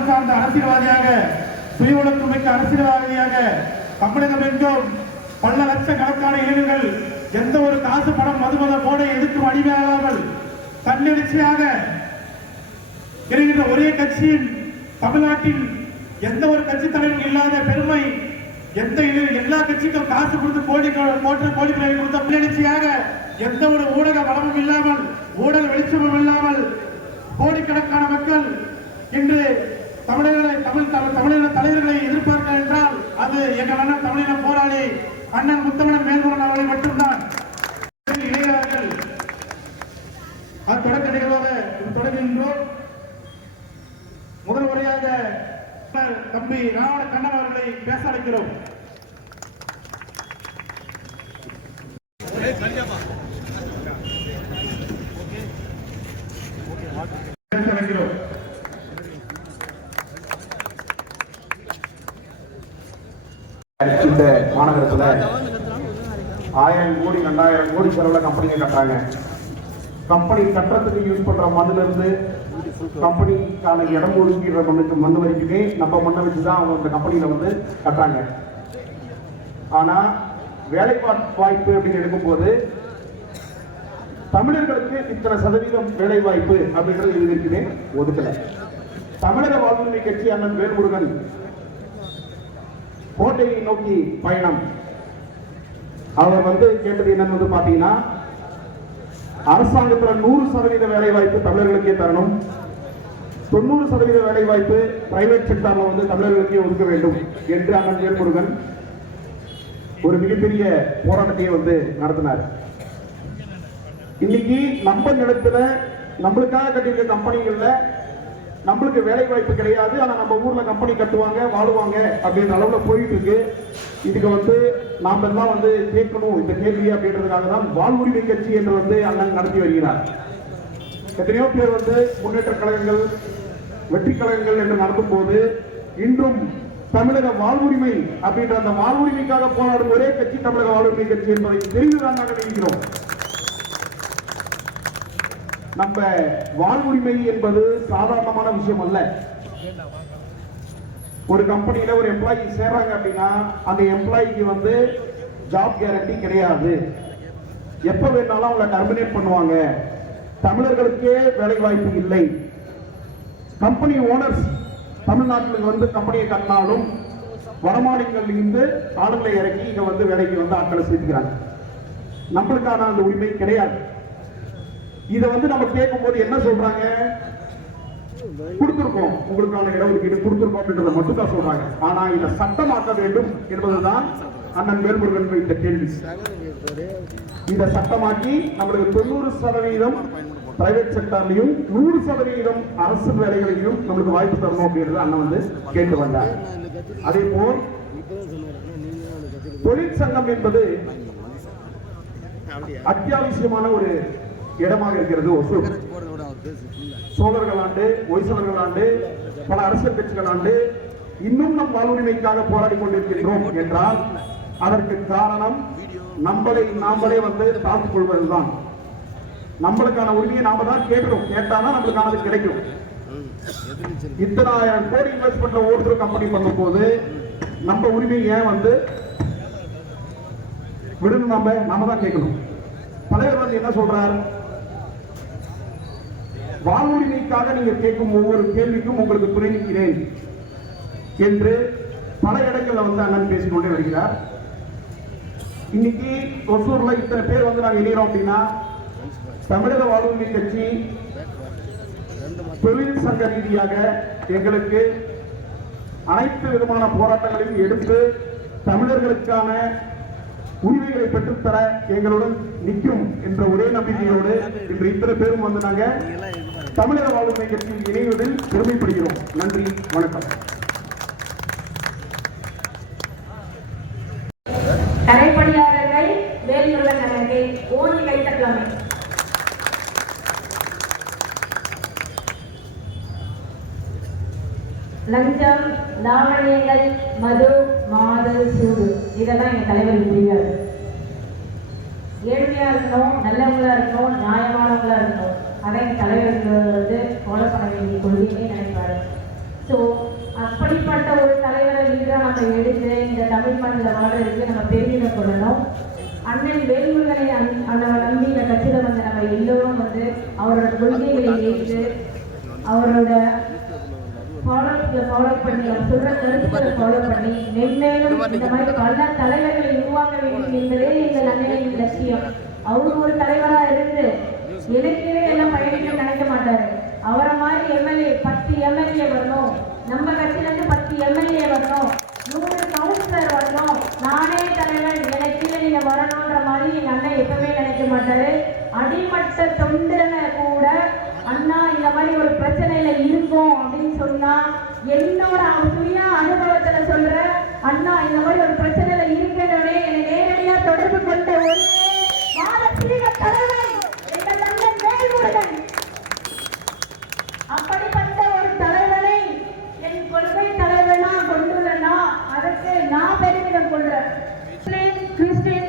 மதம் சார்ந்த அரசியல்வாதியாக, சுய ஒழுக்கமிக்க அரசியல்வாதியாக தமிழகம் எங்கும் பல லட்சக்கணக்கான இளைஞர்கள் எந்த ஒரு காசு பணம் மதுமத போட எதுக்கும் அடிமையாகாமல் தன்னெழுச்சியாக இருக்கின்ற ஒரே கட்சியின் தமிழ்நாட்டின் எந்த ஒரு கட்சி தலைவரும் இல்லாத பெருமை எல்லா கட்சிக்கும் காசு கொடுத்து கோடி கொடுத்த தன்னெழுச்சியாக எந்த ஒரு ஊடக வளமும் இல்லாமல் ஊடக வெளிச்சமும் இல்லாமல் கோடிக்கணக்கான மக்கள் இன்று தமிழக தலைவர்களை எதிர்பார்க்க என்றால் அது எங்கள் அண்ணன் தமிழின போராளி அண்ணன் முத்தமிழன் வேல்முருகன் அவர்களை மட்டும்தான். இளைஞர்கள் அது தொடக்க நிகழ்வாக தொடங்குகின்றோம். முதல் முறையாக தம்பி ராவண கண்ணன் அவர்களை பேச அழைக்கிறோம். இந்த மாநகரத்தில் 1000 கோடி 2000 கோடி செலவில் கம்பெனியை கட்டுறாங்க. கம்பெனி கட்டுறதுக்கு யூஸ் பண்ற மண்ணுல இருந்து கம்பெனிக்கான இடம் ஒதுக்கிற மண் வரைக்குமே நம்ம மண்ணை வச்சுதான் அவங்க இந்த கம்பெனியில வந்து கட்டுறாங்க. ஆனா வேலை வாய்ப்பு அப்படின்னு எடுக்கும்போது தமிழர்களுக்கு இத்தனை சதவீதம் வேலை வாய்ப்பு அப்படின்றது எழுதியிருக்குமே ஒதுக்கல. தமிழக வாழ்வுரிமை கட்சி அண்ணன் வேல்முருகன் கோட்டையை நோக்கி பயணம். அவர் வந்து கேட்டது என்னன்னு பாத்தீங்கன்னா, அரசாங்கத்துல 100% வேலை வாய்ப்பு தமிழர்களுக்கே தரணும், 90% வேலை வாய்ப்பு பிரைவேட் செக்டர்ல வந்து தமிழர்களுக்கே ஒதுக்க வேண்டும் என்று அண்ணன் வேல்முருகன் ஒரு மிகப்பெரிய போராட்டத்தையே வந்து நடத்தினார். இன்னைக்கு நம்ம நிலத்துல நம்மளுக்காக கட்டியிருக்க கம்பெனிகள்ல நம்மளுக்கு வேலை வாய்ப்பு கிடையாது, ஆனா நம்ம ஊர்ல கம்பெனி கட்டுவாங்க வாழுவாங்க அப்படின்ற அளவுல போயிட்டு இருக்கு. இதுக்கு வந்து நாம எல்லாம் வந்து கேட்கணும் இந்த கேள்வி அப்படின்றதுக்காக தான் வாழ்வுரிமை கட்சி என்று வந்து அண்ணன் நடத்தி வருகிறார். எத்தனையோ பேர் வந்து முன்னேற்ற கழகங்கள் வெற்றி கழகங்கள் என்று நடத்தும் போது இன்றும் தமிழக வாழ்வுரிமை அப்படின்ற அந்த வாழ்வுரிமைக்காக போராடும் ஒரே கட்சி தமிழக வாழ்வுரிமை கட்சி என்பதை தெரிந்துதான் நாங்கள் நினைக்கிறோம். நம்ம வாழ்வுரிமை என்பது சாதாரணமான விஷயம் அல்ல. ஒரு கம்பெனியில ஒரு எம்ப்ளாயி சேர்றாங்க அப்படின்னா அந்த எம்ப்ளாயிக்கு வந்து ஜாப் கேரண்டி கிடையாது. எப்ப வேணாலும் அவங்களை டெர்மினேட் பண்ணுவாங்க. தமிழர்களுக்கே வேலை வாய்ப்பு இல்லை. கம்பெனி ஓனர்ஸ் தமிழ்நாட்டில் வந்து கம்பெனியை கட்டினாலும் வடமாநிலங்களில் இருந்து ஆளுங்களை இறக்கி இங்க வந்து வேலைக்கு வந்து ஆட்களை சேர்த்துக்கிறாங்க. நம்மளுக்கான அந்த உரிமை கிடையாது. இதை வந்து நம்ம கேட்கும் போது என்ன சொல்றாங்க, கொடுத்திருக்கோம் உங்களுக்கான இடஒதுக்கீடு கொடுத்திருக்கோம் அப்படின்றத மட்டும் தான் சொல்றாங்க. ஆனா இதை சட்டமாக்க வேண்டும் என்பதுதான் அண்ணன் வேல்முருகன் வைத்த கேள்வி. இதை சட்டமாக்கி நம்மளுக்கு 90% பிரைவேட் செக்டர்லையும் 100% அரசு வேலைகளிலும் நம்மளுக்கு வாய்ப்பு தரணும் அப்படின்றது அண்ணன் வந்து கேட்டு வந்தார். அதே போல் தொழிற்சங்கம் என்பது அத்தியாவசியமான ஒரு இடமாக இருக்கிறது. ஒசூர் சோழர்கள் ஆண்டு, ஒய்சலர்கள் ஆண்டு, பல அரசியல் கட்சிகள் ஆண்டு இன்னும் நம் வாழ்வுரிமைக்காக போராடி கொண்டிருக்கின்றோம் என்றால் அதற்கு காரணம் நாமளே வந்து தாழ்த்துக் கொள்வதுதான். நம்மளுக்கான உரிமையை நாம தான் கேட்கிறோம். கேட்டாதான் நம்மளுக்கானது கிடைக்கும். இத்தனை 1000 கோடி இன்வெஸ்ட் பண்ற ஒவ்வொரு கம்பெனி பண்ணும் போது நம்ம உரிமையை ஏன் வந்து விடுன்னு நாம தான் கேட்கணும். தலைவர் வந்து என்ன சொல்றார், வாழ்வுரிமைக்காக நீங்க கேட்கும் ஒவ்வொரு கேள்விக்கும் உங்களுக்கு துணை நிற்கிறேன் என்று பல இடங்கள்ல வந்து அண்ணன் பேசிக்கொண்டே வருகிறார். இன்னைக்கு ஒசூர்ல இத்தனை பேர் வந்து நாங்க இணைகிறோம் அப்படின்னா தமிழக வாழ்வுரிமை கட்சி தொழில் சங்க ரீதியாக எங்களுக்கு அனைத்து விதமான போராட்டங்களையும் எடுத்து தமிழர்களுக்கான உரிமைகளை பெற்றுத்தர எங்களுடன் நிற்கும் என்ற ஒரே நம்பிக்கையோடு இன்று இத்தனை பேரும் வந்து நாங்க தமிழக வாழ்வுரிமை கட்சியில் இணைவதில் பெருமைப்படுகிறோம். நன்றி, வணக்கம். தரைப்பணியாளர்கள் வேல்முருகன் அவர்கள் ஓடி கைத்தட்டலாமே. லஞ்சம், நாணயங்கள், மது, மாது, சூடு இதெல்லாம் என் தலைவர் புரியாது. ஏழ்மையா இருக்கணும், நல்லவங்களா இருக்கணும், நியாயமானவங்களா இருக்கணும். அதை என் தலைவருக்கு வந்து ஃபாலோ பண்ண வேண்டிய கொள்கையே நினைப்பாரு. ஸோ அப்படிப்பட்ட ஒரு தலைவரை லீடராக நம்ம எடுத்து இந்த தமிழ் மண்ணில் வாழ்றதுக்கு நம்ம பெருமிதம் கொள்ளணும். அண்ணன் வேல்முருகனை நம்பி இந்த கட்சியில் வந்து நம்ம எல்லோரும் வந்து அவரோட கொள்கைகளை ஏற்று அவரோட ஃபாலோ பண்ணி அவர் சொல்ற கருத்துக்களை ஃபாலோ பண்ணி மென்மேலும் இந்த மாதிரி பல தலைவர்களை உருவாக்க வேண்டும் என்பதே எங்கள் அண்ணனின் லட்சியம். அவரு ஒரு தலைவராக இருந்து எனக்கே எல்லாம் பயணிக்க நினைக்க மாட்டாரு. அவரை மாதிரி எம்எல்ஏ 10 எம்எல்ஏ வரணும், நம்ம கட்சியிலேருந்து 10 எம்எல்ஏ வரணும், 100 கவுன்சிலர் வரணும், நானே தலைவன் எனக்கு நீங்க வரணுன்ற மாதிரி எங்க அண்ணன் எப்பவுமே நினைக்க மாட்டாரு. அடிமட்ட தொண்டனை கூட அண்ணா இந்த மாதிரி ஒரு பிரச்சனையில இருக்கும் அப்படின்னு சொன்னா என்னோட சுய அனுபவத்துல சொல்ற அண்ணா இந்த மாதிரி ஒரு பிரச்சனையில இருக்கனே என்னை நேரடியா தொடர்பு கொண்ட ஒரு மானசீக தலைவன் எங்கள் அண்ணன் வேல்முருகன். அப்படிப்பட்ட ஒரு தலைவனை என் கொள்கை தலைவனா கொண்டுள்ளனா அதற்கு நான் பெருமிதம் கொள்றேன். கிறிஸ்டின்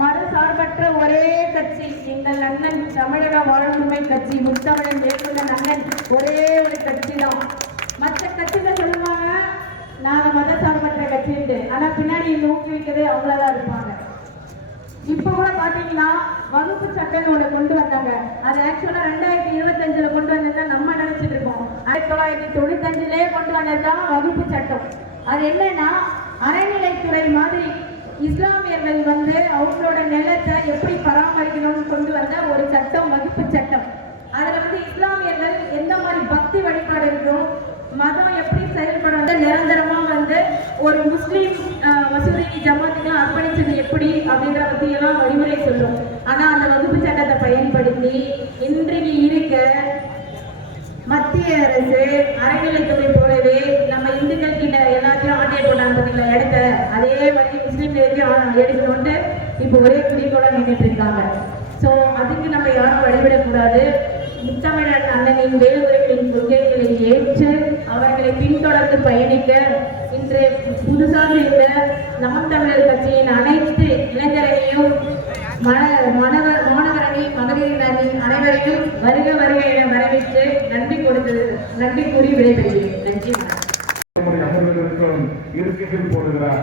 மறுசார்பற்ற ஒரே கட்சி எங்கள் அண்ணன் தமிழக வாழ்வுரிமை கட்சி, முத்தமிழன் வேல்முருகன் அண்ணன் ஒரே ஒரு கட்சி தான். மற்ற கட்சிகள் சொல்லுவாங்க நாங்க மதசார்பற்ற கட்சின்ட்டு, ஆனா பின்னாடி ஊக்குவிக்கவே அவ்வளவுதான் இருப்பாங்க. இப்ப கூட பாத்தீங்கன்னா வகுப்பு சட்டம் ஒண்ணு கொண்டு வந்தாங்க. அது ஆக்சுவலா 2025 கொண்டு வந்ததுதான் நம்ம நினைச்சிட்டு இருக்கோம். 1995 கொண்டு வந்ததுதான் வகுப்பு சட்டம். அது என்னன்னா அறநிலைத்துறை மாதிரி இஸ்லாமியர்கள் வந்து அவங்களோட நிலத்தை எப்படி பராமரிக்கணும்னு கொண்டு வந்த ஒரு சட்டம், வகுப்பு சட்டம். அதுல வந்து இஸ்லாமியர்கள் எந்த மாதிரி பக்தி வழிபாடு இருக்கும், மதம் எப்படி செயல்படும், நிரந்தரமா வந்து ஒரு முஸ்லீம் மசூதி ஜமாத்துக்கெல்லாம் அர்ப்பணிச்சது எப்படி அப்படின்ற பத்தி எல்லாம் வழிமுறை சொல்லும். ஆனா அந்த வகுப்பு சட்டத்தை பயன்படுத்தி இன்றைக்கு இருக்க மத்திய அரசு அறநிலைத்துறை போலவே நம்ம இந்துக்கள் கிட்ட எல்லாத்தையும் ஆட்டையை போட்டாங்க இடத்த அதே மாதிரி முஸ்லீம் எடுக்கணும்ட்டு இப்போ ஒரே குறிக்கோளா நின்றுட்டு இருக்காங்க. ஸோ அதுக்கு நம்ம யாரும் வழிவிடக்கூடாது. முத்தமிழன் அண்ணனின் வேல்முருகனின் கொள்கைகளை ஏற்று அவர்களை பின்தொடர்ந்து பயணிக்க இன்று புதுசாக இருந்த நாம் தமிழர் கட்சியின் அனைத்து இளைஞரையும் மாணவரணி மகளிர் அணி அனைவரையும் வருக வருக என வரவேற்று நன்றி கூறி விடைபெறுகிறேன். நன்றி. அமர்வதற்கும் இருக்கைகள் போடுகிறார்.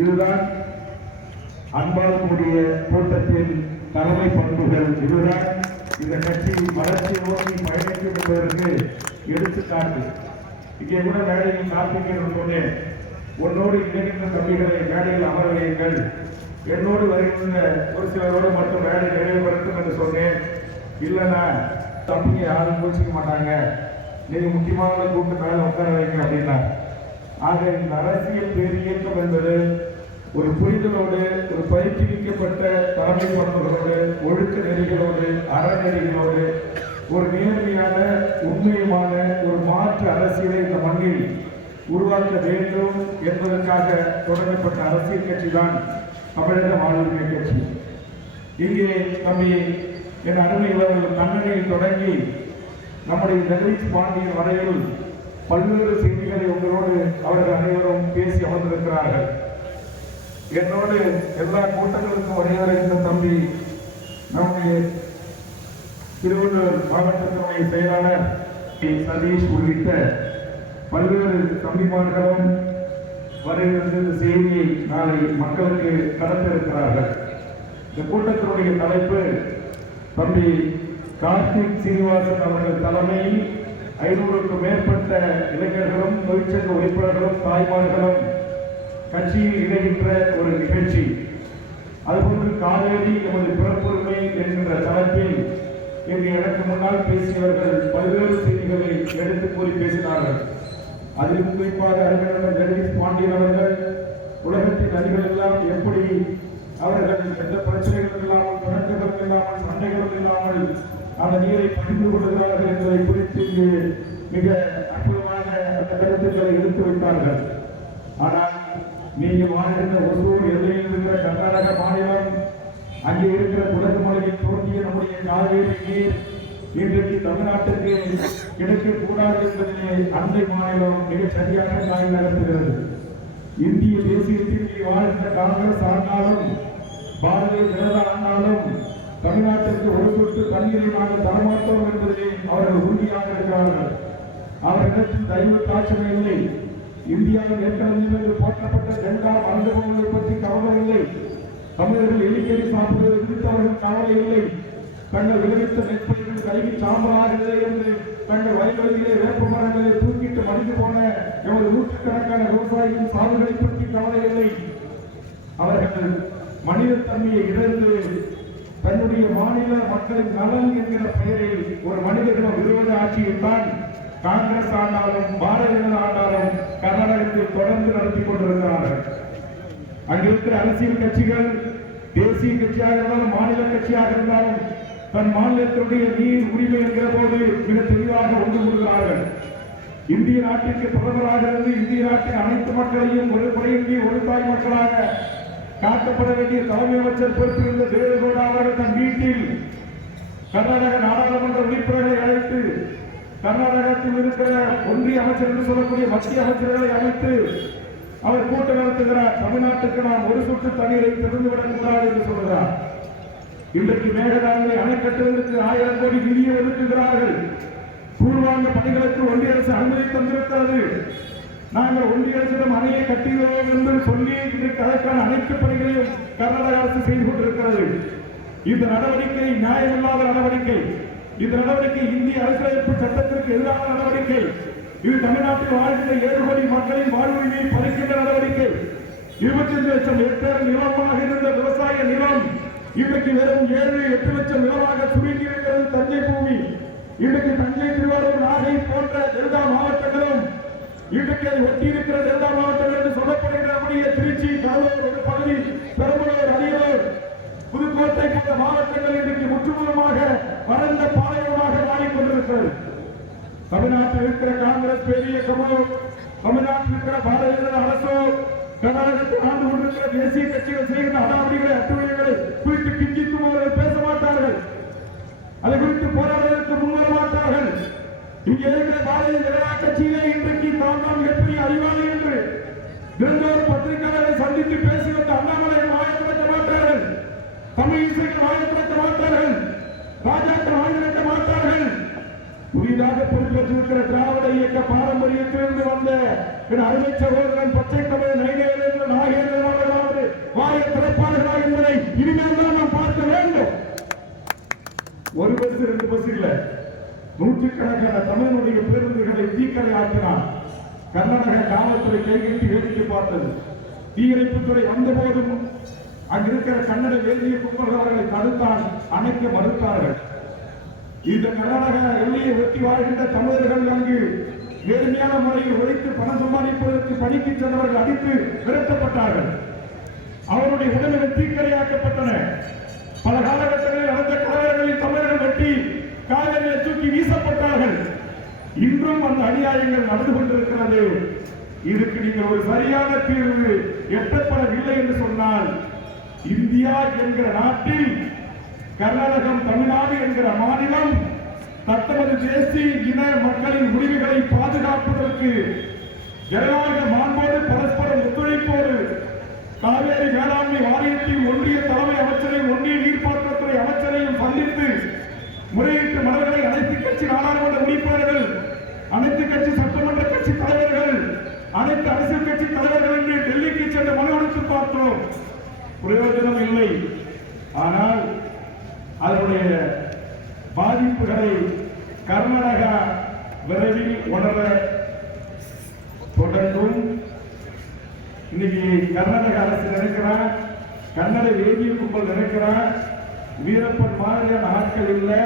இதுதான் அன்பாளனுடைய கூட்டத்தின் தலைமை பண்புகள். இதுதான் இந்த கட்சி வளர்ச்சி நோக்கி பயணிக்கும் என்பதற்கு எடுத்துக்காட்டு. இங்கே கூட மேடையில் கார்த்திகேயன் சொன்னேன், உன்னோடு இணைகின்ற தம்பிகளை மேடையில் அமர வையுங்கள், என்னோடு வருகின்ற ஒரு சிலரோடு மட்டும் வேலை நிறைவுபடுத்தும் என்று சொன்னேன். இல்லைன்னா தம்பிங்க யாரும் யோசிக்க மாட்டாங்க, நீங்க முக்கியமான கூட்டு மேலே உட்கார வைங்க அப்படின்னா. ஆக இந்த அரசியல் பேரியக்கம் என்பது ஒரு புரிதலோடு, ஒரு பயிற்சிக்கப்பட்ட தலைமை பண்புகளோடு, ஒழுக்க நெறிகளோடு, அறநெறிகளோடு, ஒரு நேர்மையான உண்மையுமான ஒரு மாற்று அரசியலை இந்த மண்ணில் உருவாக்க வேண்டும் என்பதற்காக தொடங்கப்பட்ட அரசியல் கட்சி தான் தமிழக வாழ்வுரிமை கட்சி. இங்கே தம்பி என் அருமை கண்ணனையில் தொடங்கி நம்முடைய ஜெகதீஷ் பாண்டியன் வரையில் பல்வேறு செய்திகளை உங்களோடு அவர்கள் அனைவரும் பேசி அமர்ந்திருக்கிறார்கள். என்னோடு எல்லா கூட்டங்களுக்கும் வருகிற தம்பி நம்முடைய திருவள்ளூர் மாவட்டத்தினுடைய செயலாளர் சதீஷ் உள்ளிட்ட பல்வேறு தம்பிமார்களும் வருகின்ற செய்தியை நாளை மக்களுக்கு கடத்த இருக்கிறார்கள். இந்த கூட்டத்தினுடைய தலைப்பு தம்பி கார்த்திக் சீனிவாசன் அவர்கள் தலைமையில் 500க்கும் மேற்பட்ட இளைஞர்களும் தொழிற்சங்க உறுப்பினர்களும் தாய்மார்களும் கட்சியில் இணைகின்ற ஒரு நிகழ்ச்சி. அதுபோன்று காவேரி எமது பிறப்புரிமை என்கின்ற தலைப்பில் இன்று எனக்கு முன்னால் பேசியவர்கள் பல்வேறு செய்திகளை எடுத்து கூறி பேசினார்கள். அதில் குறிப்பாக அறிஞர் ஜெகதீஷ் பாண்டியன் அவர்கள் உலகத்தின் நதிகள் எல்லாம் எப்படி அவர்கள் எந்த பிரச்சனைகளும் இல்லாமல், பிணக்குகளும் இல்லாமல், சண்டைகளும் இல்லாமல் அந்த நீரை பகிர்ந்து கொள்கிறார்கள் என்பதை குறித்து இங்கு மிக அற்புதமாக அந்த கருத்துக்களை எடுத்து வைத்தார்கள். ஆனால் நீங்கள் வாழ்கின்ற ஒசூர் எல்லையில் இருக்கிற கர்நாடக மாநிலம், அங்கே இருக்கிற குடகு மலையில் தோன்றிய நம்முடைய காவேரி நீர் இன்றைக்கு தமிழ்நாட்டுக்கு கிடைக்கக்கூடாது என்பதிலே அண்டை மாநிலம் மிக சரியாக காய் நகர்த்துகிறது. இந்திய தேசியத்தில் வாழ்கின்ற காங்கிரஸ் ஆனாலும், பாரதிய ஜனதா ஆனாலும் தமிழ்நாட்டிற்கு ஒரு சொட்டு தண்ணீரை நாங்கள் தரமாட்டோம் என்பதிலே அவர்கள் உறுதியாக இருக்கிறார்கள். அவரிடத்தில் தயவு தாட்சமே இல்லை. இந்தியாவின் ஏற்கனவே என்று போற்றப்பட்ட கங்கா மறந்து போவதை பற்றி கவலை இல்லை. தமிழர்கள் எலிக்கறி சாப்பிடுவது குறித்து அவர்கள் கவலை இல்லை. தங்கள் விளைவித்த நெற்பயிர்கள் கருகி சாம்பலாகிறது என்று தங்கள் வயல்வெளியிலே வேப்ப மரங்களை தூக்கிட்டு மடிந்து போன எமது நூற்றுக்கணக்கான விவசாயிகளின் சாகுகளை பற்றி கவலை இல்லை. அவர்கள் மனித தன்மையை இழந்து தன்னுடைய மாநில மக்களின் நலன் என்கிற பெயரில் ஒரு மனிதர்களிடம் விரோத ஆட்சியில் தான் காங்கிரஸ் ஆண்டாலும் பாரதிய ஜனதா ஆண்டாலும் கர்நாடகத்தில் தொடர்ந்து நடத்தி கொண்டிருக்கிறார்கள். அங்கிருக்கிற அரசியல் கட்சிகள் தேசிய கட்சியாக இருந்தாலும் மாநில கட்சியாக இருந்தாலும் தன் மாநிலத்தினுடைய நீர் உரிமை என்கிற போது மிக தெளிவாக ஒன்று கூறுகிறார்கள். இந்திய நாட்டிற்கு பிரதமராக இருந்து இந்திய நாட்டின் அனைத்து மக்களையும் ஒரு குறையின்றி ஒரு தாய் மக்களாக காக்கப்பட வேண்டிய தலைமை அமைச்சர் பொறுப்பிருந்த தேவகவுடா அவர்கள் தன் வீட்டில் கர்நாடக நாடாளுமன்ற உறுப்பினர்களை அழைத்து கர்நாடகத்தில் இருக்கிற ஒன்றிய அமைச்சர் என்று சொல்லக்கூடிய மத்திய அமைச்சர்களை அழைத்து அவர் கூட்டம் நடத்துகிறார். தமிழ்நாட்டுக்கு நாம் ஒரு சொட்டு தண்ணீரை திறந்துவிடக் கூடாது என்று சொல்கிறார். இன்றைக்கு மேகதாதுவை அணை கட்டுவதற்கு 1000 கோடி நிதியை ஒதுக்குகிறார்கள். பூர்வாங்க பணிகளுக்கு ஒன்றிய அரசு அனுமதி தந்திருக்கிறது. நாங்கள் ஒன்றிய அரசிடம் அணையை கட்டுகிறோம் என்று சொல்லி இன்றைக்கு அதற்கான அனைத்து பணிகளையும் கர்நாடக அரசு செய்து கொண்டிருக்கிறது. இந்த நடவடிக்கை நியாயமில்லாத நடவடிக்கை. இந்த நடவடிக்கை இந்திய அரசியலமைப்பு சட்டத்திற்கு எதிரான நடவடிக்கை. இது தமிழ்நாட்டில் வாழ்கின்ற 7 கோடி மக்களின் வாழ்வுரிமையை பறிக்கின்ற நடவடிக்கை. 25 லட்சம் ஹெக்டேர் நிலமாக இருந்த விவசாய நிலம் இன்றைக்கு வெறும் 7-8 லட்சம் நிலமாக சுருங்கி இருக்கிறது. தஞ்சை பூமி இன்றைக்கு தஞ்சை, திருவாரூர், நாகை போன்ற டெல்டா மாவட்டங்களும் இன்றைக்கு அதை ஒட்டி இருக்கிற டெல்டா மாவட்டம் என்று சொல்லப்படுகிற திருச்சி, கடலூர் ஒரு பகுதி, பெரம்பலூர், அரியலூர், புதுக்கோட்டை போன்ற மாவட்டங்கள் இன்றைக்கு முற்றுமுழுமாக வறண்ட பாலைவனமாக மாறிக்கொண்டிருக்கிறது. தமிழ்நாட்டில் இருக்கிற காங்கிரஸ் பேரியக்கமோ, தமிழ்நாட்டில் இருக்கிற பாரதிய ஜனதா அரசோ, கர்நாடகத்தில் ஆண்டு கொண்டிருக்கிற தேசிய கட்சிகள் செய்கிற அடாவடிகளை அட்டுழியங்களை குறித்து கிஞ்சித்தும் அவர்கள் பேச மாட்டார்கள். அதை குறித்து போராடுவதற்கு முன்வர மாட்டார்கள். இங்கே இருக்கிற பாரதிய ஜனதா கட்சியிலே இன்றைக்கு நாம் எப்படி அறிவாளி என்று தினந்தோறும் பத்திரிகையாளர்களை சந்தித்து பேசி வந்த அண்ணாமலை வாயத்திறக்க மாட்டார்கள். தமிழ் இசைகள் வாயத்திறக்க மாட்டார்கள். பாஜக வாயத்திறக்க மாட்டார்கள். புதிதாக பொறுப்பேற்றிருக்கிற திராவிட இயக்க பாரம்பரியத்திலிருந்து வந்த அருமை சகோதரன் பச்சை தமிழ் நைவேந்திர நாகேந்திரனாவது வாய திறப்பாளர்களா என்பதை இனிமேல் தான் நாம் பார்க்க வேண்டும். ஒரு பஸ் 2 பஸ் இல்ல, நூற்றுக்கணக்கான தமிழனுடைய பேருந்துகளை தீக்கரை ஆக்கினார். கர்நாடக காவல்துறை கைகட்டி வேடிக்கை பார்த்தது. தீயணைப்புத்துறை வந்தபோதும் அங்கிருக்கிற கன்னட வேதிய கும்பல்கள் அவர்களை தடுத்தான், அணைக்க மறுத்தார்கள். இந்த கர்நாடக எல்லையை ஒட்டி வாழ்கின்ற தமிழர்கள் அங்கு நேர்மையான முறையில் உழைத்து பணம் சம்பாதிப்பதற்கு பணிக்கு சென்றவர்கள் அடித்து விரட்டப்பட்டார்கள். அவருடைய உடல்கள் தீக்கரையாக்கப்பட்டன. பல காலகட்டங்களில் நடந்த கலவரங்களில் தமிழர்கள் வெட்டி காவிரியில் தூக்கி வீசப்பட்டார்கள். இன்றும் அந்த அநியாயங்கள் நடந்து கொண்டிருக்கிறது. இதுக்கு நீங்கள் ஒரு சரியான தீர்வு எட்டப்படவில்லை என்று சொன்னால் இந்தியா என்கிற நாட்டில் கர்நாடகம், தமிழ்நாடு என்கிற மாநிலம் தத்தமது தேசிய இன மக்களின் உரிமைகளை பாதுகாப்பதற்கு ஜனநாயக மாண்போடு பரஸ்பரம் ஒத்துழைப்போடு காவேரி வேளாண்மை வாரியத்தின் ஒன்றிய தலைமை அமைச்சரையும் ஒன்றிய நீர்ப்பாசனத்துறை அமைச்சரையும் சந்தித்து முறையீட்டு மலர்களை அனைத்து கட்சி நாடாளுமன்ற உறுப்பினர்கள், அனைத்து கட்சி சட்டமன்ற கட்சி தலைவர்கள், அனைத்து அரசியல் கட்சி தலைவர்கள் என்று டெல்லிக்கு சென்று மனு கொடுத்து பார்த்தோம். பிரயோஜனம் இல்லை. ஆனால் அதனுடைய பாதிப்புகளை கர்நாடகா விரைவில் உணர தொடங்கும். இன்னைக்கு கர்நாடக அரசு நினைக்கிறார், கன்னட வேதிய கும்பல் நினைக்கிறார், வீரப்பன் மாதிரியான ஆட்கள் இல்லை.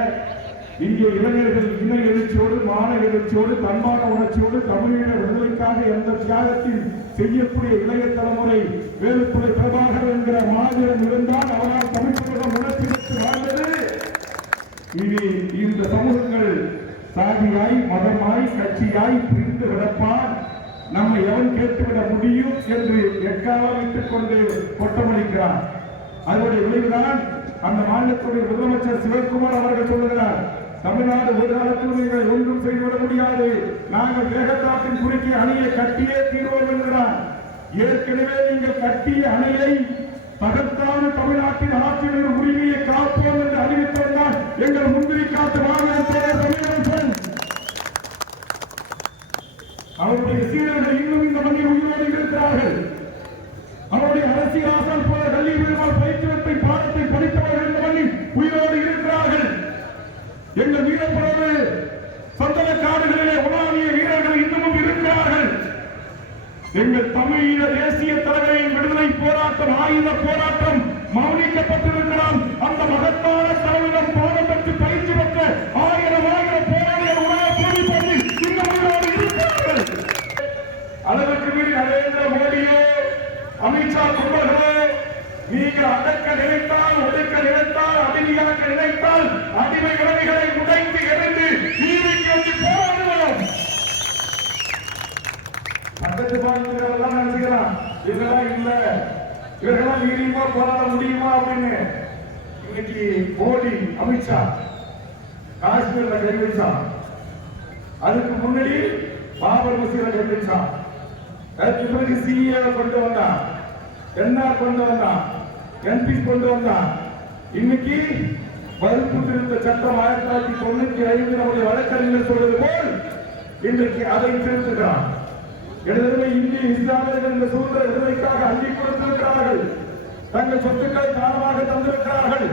இங்கே இளைஞர்கள் இன எழுச்சியோடு, மான எழுச்சியோடு, தன்மான உணர்ச்சியோடு தமிழீழ விடுதலைக்காக எந்த தியாகத்தில் செய்யக்கூடிய இளைய தலைமுறை வேலுப்பிள்ளை பிரபாகர் என்கிற மாநிலம் இருந்தால் அவரால் தமிழ் சமூகம் உணர்ச்சி பெற்று வாழ்ந்தது. இனி இந்த சமூகங்கள் சாதியாய், மதமாய், கட்சியாய் பிரிந்து விடப்பால் நம்மை எவன் கேட்டுவிட முடியும் என்று எக்காலம் விட்டுக் கொண்டு கொட்டமளிக்கிறார். அதனுடைய விளைவுதான் அந்த மாநிலத்துடைய முதலமைச்சர் சிவகுமார் அவர்கள் சொல்லுகிறார், தமிழ்நாடு ஒரு காலத்தில் நீங்கள் ஒன்றும் செய்துவிட முடியாது, நாங்கள் வேகத்தாற்றின் குறுக்கே அணையை கட்டியே தீர்வோம் என்கிறார். ஏற்கனவே நீங்கள் கட்டிய அணையை தகர்த்தான தமிழ்நாட்டின் ஆட்சியின் உரிமையை காப்போம் என்று அறிவித்திருந்தால் எங்கள் முந்திரி காத்து மாநிலத்தோடு எங்கள் தமிழீழ தேசிய தலைவரின் விடுதலை போராட்டம், ஆயுத போராட்டம் மௌனிக்கப்பட்டிருக்கலாம். அந்த மகத்தான தலைவரிடம் பாடம் பெற்று பயிற்சி பெற்ற ஆயிரம் போராளிகள் உலக போராட்டத்தில் இந்த மனிதரோடு இருக்கிறார்கள். அளவுக்கு மீறி நரேந்திர மோடியோ அமித்ஷா கும்பர்களோ நீங்கள் அடக்க நினைத்தால், ஒடுக்க நினைத்தால், அடிமையாக்க நினைத்தால் அடிமை உறவுகளை உடைத்து எறிந்து நீதிக்கு வந்து போராடுவோம். பக்கத்து மாநிலங்களெல்லாம் நினைச்சுக்கிறான் இதெல்லாம் இல்ல, இவர்களாம் நீதியுமா போராட முடியுமா அப்படின்னு. இன்னைக்கு மோடி அமித்ஷா காஷ்மீர்ல கை வச்சான், அதுக்கு முன்னாடி பாபர் மசீத கை வச்சான், அதுக்கு பிறகு சிஏ கொண்டு வந்தான், என்ஆர் கொண்டு வந்தான், என்பி கொண்டு வந்தான். இன்னைக்கு வகுப்பு திருத்த சட்டம் 1995 நம்முடைய வழக்கறிஞர் சொல்வது போல் இன்றைக்கு அதை திருத்துகிறான். எனவே இந்திய இஸ்லாமியர்கள் இந்த சுதந்திர விடுதலைக்காக அள்ளி கொடுத்திருக்கிறார்கள், தங்கள் சொத்துக்களை தானமாக தந்திருக்கிறார்கள்.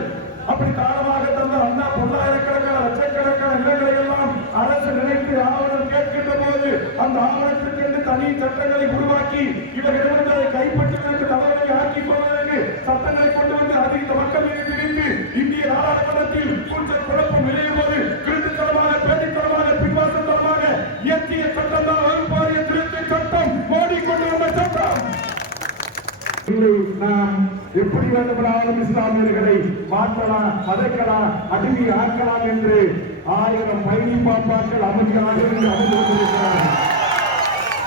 அப்படி தானமாக தந்த அண்ணா பல்லாயிரக்கணக்கான லட்சக்கணக்கான நிலங்களை எல்லாம் அரசு நினைத்து ஆவணம் கேட்கின்ற போது அந்த ஆவணத்திற்கு என்று தனி சட்டங்களை உருவாக்கி இவர்களிடம் அதை கைப்பற்றுவதற்கு தவறை ஆக்கிக் கொள்வதற்கு சட்டங்களை கொண்டு வந்து அதிக மக்கள் மீது திணித்து இந்திய நாடாளுமன்றத்தில் கூச்சல் குழப்பம் விளையும் போது கிருத்துத்தனமாக, பேடித்தனமாக, பின்வாசத்தனமாக இயற்றிய சட்டம் தான் வகுப்பாரிய திருத்த சட்டம், மோடி கொண்டு வந்த சட்டம். நாம் எப்படி வேண்டுமானாலும் இஸ்லாமியர்களை மாற்றலாம், மதைக்கலாம், அடிமை ஆக்கலாம் என்று 1000 பயணி பாப்பாக்கள் அமைதியாக அமர்ந்திருக்கிறார்கள்.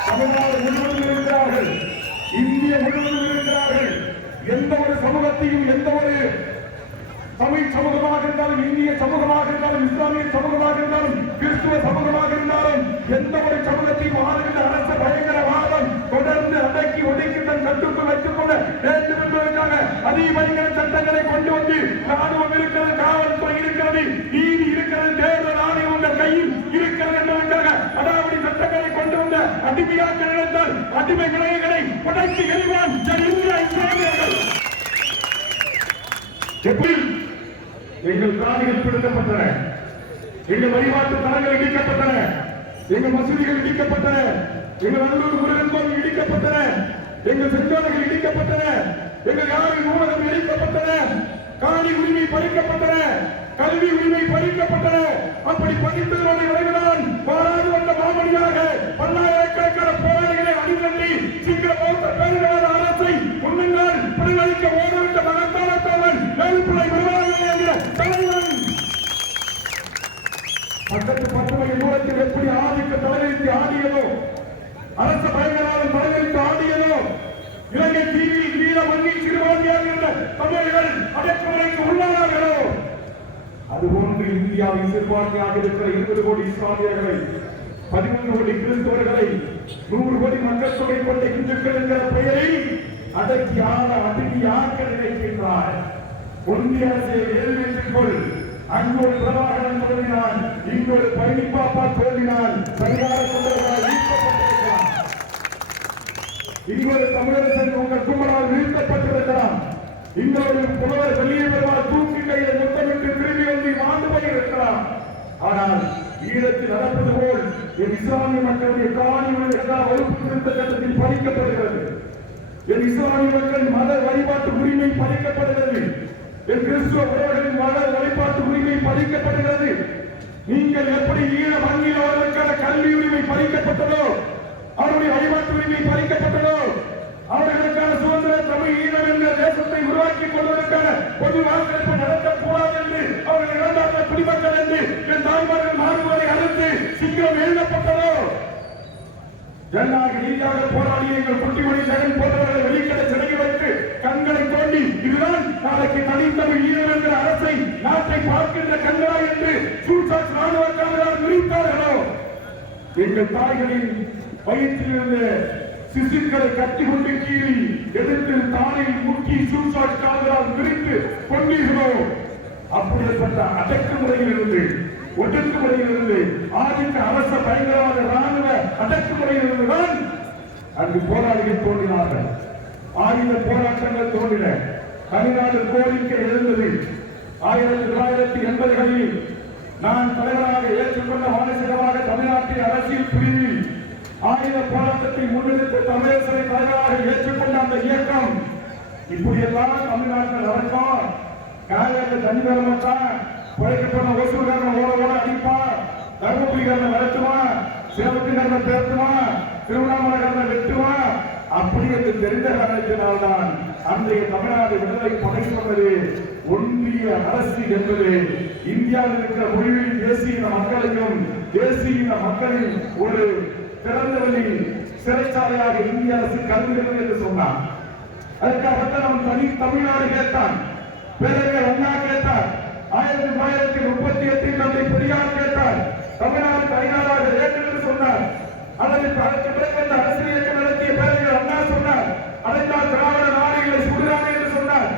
தமிழ்நாடு முழுவதும் இருக்கிறார்கள், இந்திய முழுவதும் இருக்கிறார்கள். எந்த ஒரு சமூகத்தையும், எந்த ஒரு தமிழ் சமூகமாக இருந்தாலும், இந்திய சமூகமாக இருந்தாலும், இஸ்லாமிய சமூகமாக இருந்தாலும், கிறிஸ்துவ சமூகமாக இருந்தாலும், எந்த ஒரு சமூகத்தையும் ஆளுகின்ற அரசு பயங்கரவாதம் தொடர்ந்து அடக்கி ஒடுக்கி தன் கட்டுக்குள் வைத்துக் கொள்ள வேண்டும் என்பதற்காக அதிபயங்கர சட்டங்களை கொண்டு வந்து ராணுவம் இருக்கிறது, காவல்துறை இருக்கிறது, நீதி இருக்கிறது, தேர்தல் ஆணையம் உங்கள் கையில் இருக்கிறது என்பதற்காக அடாவடி சட்டங்களை கொண்டு வந்த அடிமையாக்க நினைத்தால் அடிமை விளைவுகளை உடைத்து எறிவான் இந்தியா இஸ்லாமியர்கள். எப்படி எங்கள் காணிகள் பிடுங்கப்பட்டன, எங்கள் வழிபாட்டு தலங்கள் இடிக்கப்பட்டன, எங்கள் மசூதிகள் இடிக்கப்பட்டன, எங்கள் நல்லூர் முருகன் கோவில் இடிக்கப்பட்டன, எங்கள் செங்கோலைகள் இடிக்கப்பட்டன, எங்கள் யாரின் நூலகம் இடிக்கப்பட்டன, காணி உரிமை பறிக்கப்பட்டன, கல்வி உரிமை பறிக்கப்பட்டன. அப்படி பறித்ததோட விளைவுதான் பாராது வந்த மாமணியாக பல்லாயிரக்கணக்கான போராளிகளை அணிதிரட்டி சிங்கள பௌத்த பேரிடர் அரசை முன்னால் பிடிவளிக்க ஓடவிட்ட மகத்தான தலைவன் வேலுப்பிள்ளை என்கிற தலைவன் பக்கத்து 10 மைல் தூரத்தில் எப்படி ஆதிக்க தலைவரித்து ஆடியதோ, அரச பயங்கரவாதம் தலைவரித்து ஆடியதோ, இலங்கை தீவில் வீர மண்ணி சிறுபான்மையாக இருந்த தமிழர்கள் அடக்குமுறைக்கு உள்ளானார்களோ, அதுபோன்று இந்தியாவின் சிறுபான்மையாக இருக்கிற 20 கோடி இஸ்லாமியர்களை, 13 கோடி கிறிஸ்தவர்களை, 100 கோடி மக்கள் தொகை கொண்ட இந்துக்கள் என்கிற பெயரை அடக்கி ஆள அடக்கியாக்க நினைக்கின்றார். ஒன்றிய அரசை ஏற்படுத்திக்கொள், அங்கு ஒரு பிரபாகரன் தோன்றினான், இங்கு ஒரு பயணி பாப்பா தோன்றினான், சரியான கொண்டவர்களால் வீழ்த்தப்பட்டிருக்கிறான். இங்கு ஒரு தமிழரசன் உங்கள் கும்பலால் வீழ்த்தப்பட்டிருக்கிறான். இந்த ஒரு புலவர் வெளியே வருவார், தூக்கி கையில் முத்தமிட்டு திரும்பி வந்து வாழ்ந்து போயிருக்கிறார். ஆனால் ஈழத்தில் நடப்பது போல் என் இஸ்லாமிய மக்களுடைய காணிகள் எல்லா வகுப்பு திருத்த சட்டத்தில் பறிக்கப்படுகிறது. என் இஸ்லாமிய மக்கள் மத வழிபாட்டு உரிமை பறிக்கப்படுகிறது. என் கிறிஸ்துவ உறவுகளின் மத வழிபாட்டு உரிமை பறிக்கப்படுகிறது. நீங்கள் எப்படி ஈழ மண்ணில் அவர்களுக்கான கல்வி உரிமை பறிக்கப்பட்டதோ, அவருடைய வழிபாட்டு உரிமை பறிக்கப்பட்டதோ, அவர்களுக்கான சுதந்திர தமிழ் ஈழம் என்ற தேசத்தை உருவாக்கிக் கொள்வதற்கான பொது வாக்கெடுப்பு நடத்தக்கூடாது என்று அவர்கள் 2வது குடிமக்கள் என்று என் தாய்மார்கள் மாறுவதை அடுத்து சிங்கம் எழுதப்பட்டதோ, ஜனநாயக ரீதியாக போராடிய எங்கள் குட்டிமணி ஜெகன் போன்றவர்களை வெளிக்கடை சிறையில் வைத்து கண்களை தோண்டி இதுதான் நாளைக்கு தனித்தமிழ் ஈழம் என்கிற அரசை நாட்டை பார்க்கின்ற கண்களா என்று சூழ்ச்சாட்சி ராணுவக்காரர்கள் நிறுத்தார்களோ, எங்கள் தாய்களின் வயிற்றில் இருந்த சிசுக்களை கட்டி கொண்டு கீழி எதிர்த்து தானே முக்கி சூழ்ச்சாட்சியாளர்களால் விரித்து கொண்டீர்களோ, அப்படிப்பட்ட அடக்குமுறையிலிருந்து, ஒடுக்குமுறையிலிருந்து, ஆதிக்க அரச பயங்கரவாத ராணுவ அடக்குமுறையிலிருந்துதான் அங்கு போராளிகள் தோன்றினார்கள். ஆயுத போராட்டங்கள் தோன்றின. தமிழ்நாடு கோரிக்கை எழுந்தது. 1980களில் நான் தலைவராக ஏற்றுக்கொண்ட மாநிலமாக தமிழ்நாட்டின் அரசியல் பிரிவில் ஆயுத போராட்டத்தை முன்னெடுத்து தமிழரசனை தலைவராக ஏற்றுக்கொண்ட அந்த இயக்கம் இப்படியெல்லாம் தமிழ்நாட்டில் நடக்கும். காலையில தண்ணி வர மாட்டான், குறைக்கப்பட்ட ஒசூர்காரன் ஓட ஓட அடிப்பான், தர்மபுரிகாரன் விரட்டுவான், சேவத்துக்காரன் பேசுவான், திருவண்ணாமலைக்காரன் வெட்டுவான். அப்படி என்று தெரிந்த காரணத்தினால்தான் அன்றைய தமிழ்நாடு விடுதலை படைப்பது ஒன்றிய அரசு என்பது இந்தியாவில் இருக்கிற மொழியில் தேசிய மக்களையும் தேசிய மக்களின் ஒரு திறந்தவெளி சிறைச்சாலையாக இந்திய அரசு கருதுகிறது என்று சொன்னார். அதுக்காகத்தான் அவன் தனி தமிழ்நாடு கேட்டான், பேரறிஞர் அண்ணா கேட்டார், 1938 தந்தை பெரியார் கேட்டார், தமிழ்நாடு தனிநாடாக வேண்டும் என்று சொன்னார். அதற்கு பிறகு அந்த அரசியல் இயக்கம் நடத்திய பேரறிஞர் அண்ணா சொன்னார், அடைந்தால் திராவிட நாடுகளை சுடுகிறாங்க என்று சொன்னார்.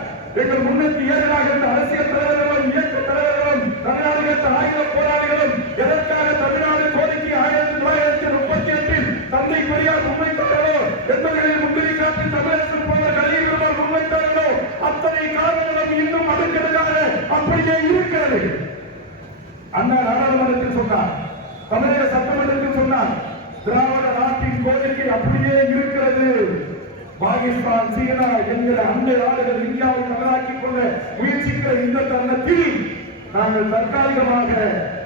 எங்கள் முன்னேற்றி ஏழாக இருந்த அரசியல் தலைவர்களும் இயக்க தலைவர்களும் தமிழ்நாடு கேட்ட ஆயுத போராளிகளும் எதற்காக தமிழ்நாடு கோரிக்கை 1938 தந்தை பெரியார் முன்வைத்தார்களோ, எண்பதுகளில் முன்னிலை காட்டி தமிழரசு போன்ற கலைஞர்கள் முன்வைத்தார்களோ, அத்தனை காரணங்களும் இன்னும் அடுக்கடுக்காக அப்படியே இருக்கிறது. அண்ணா நாடாளுமன்றத்தில் சொன்னார், தமிழக சட்டமன்றத்தில் சொன்னார், திராவிட நாட்டின் கோரிக்கை அப்படியே இருக்கிறது. பாகிஸ்தான், சீனா என்கிற அண்டை நாடுகள் இந்தியாவை தவறாக்கிக் கொள்ள முயற்சிக்கிற இந்த தருணத்தில் நாங்கள் தற்காலிகமாக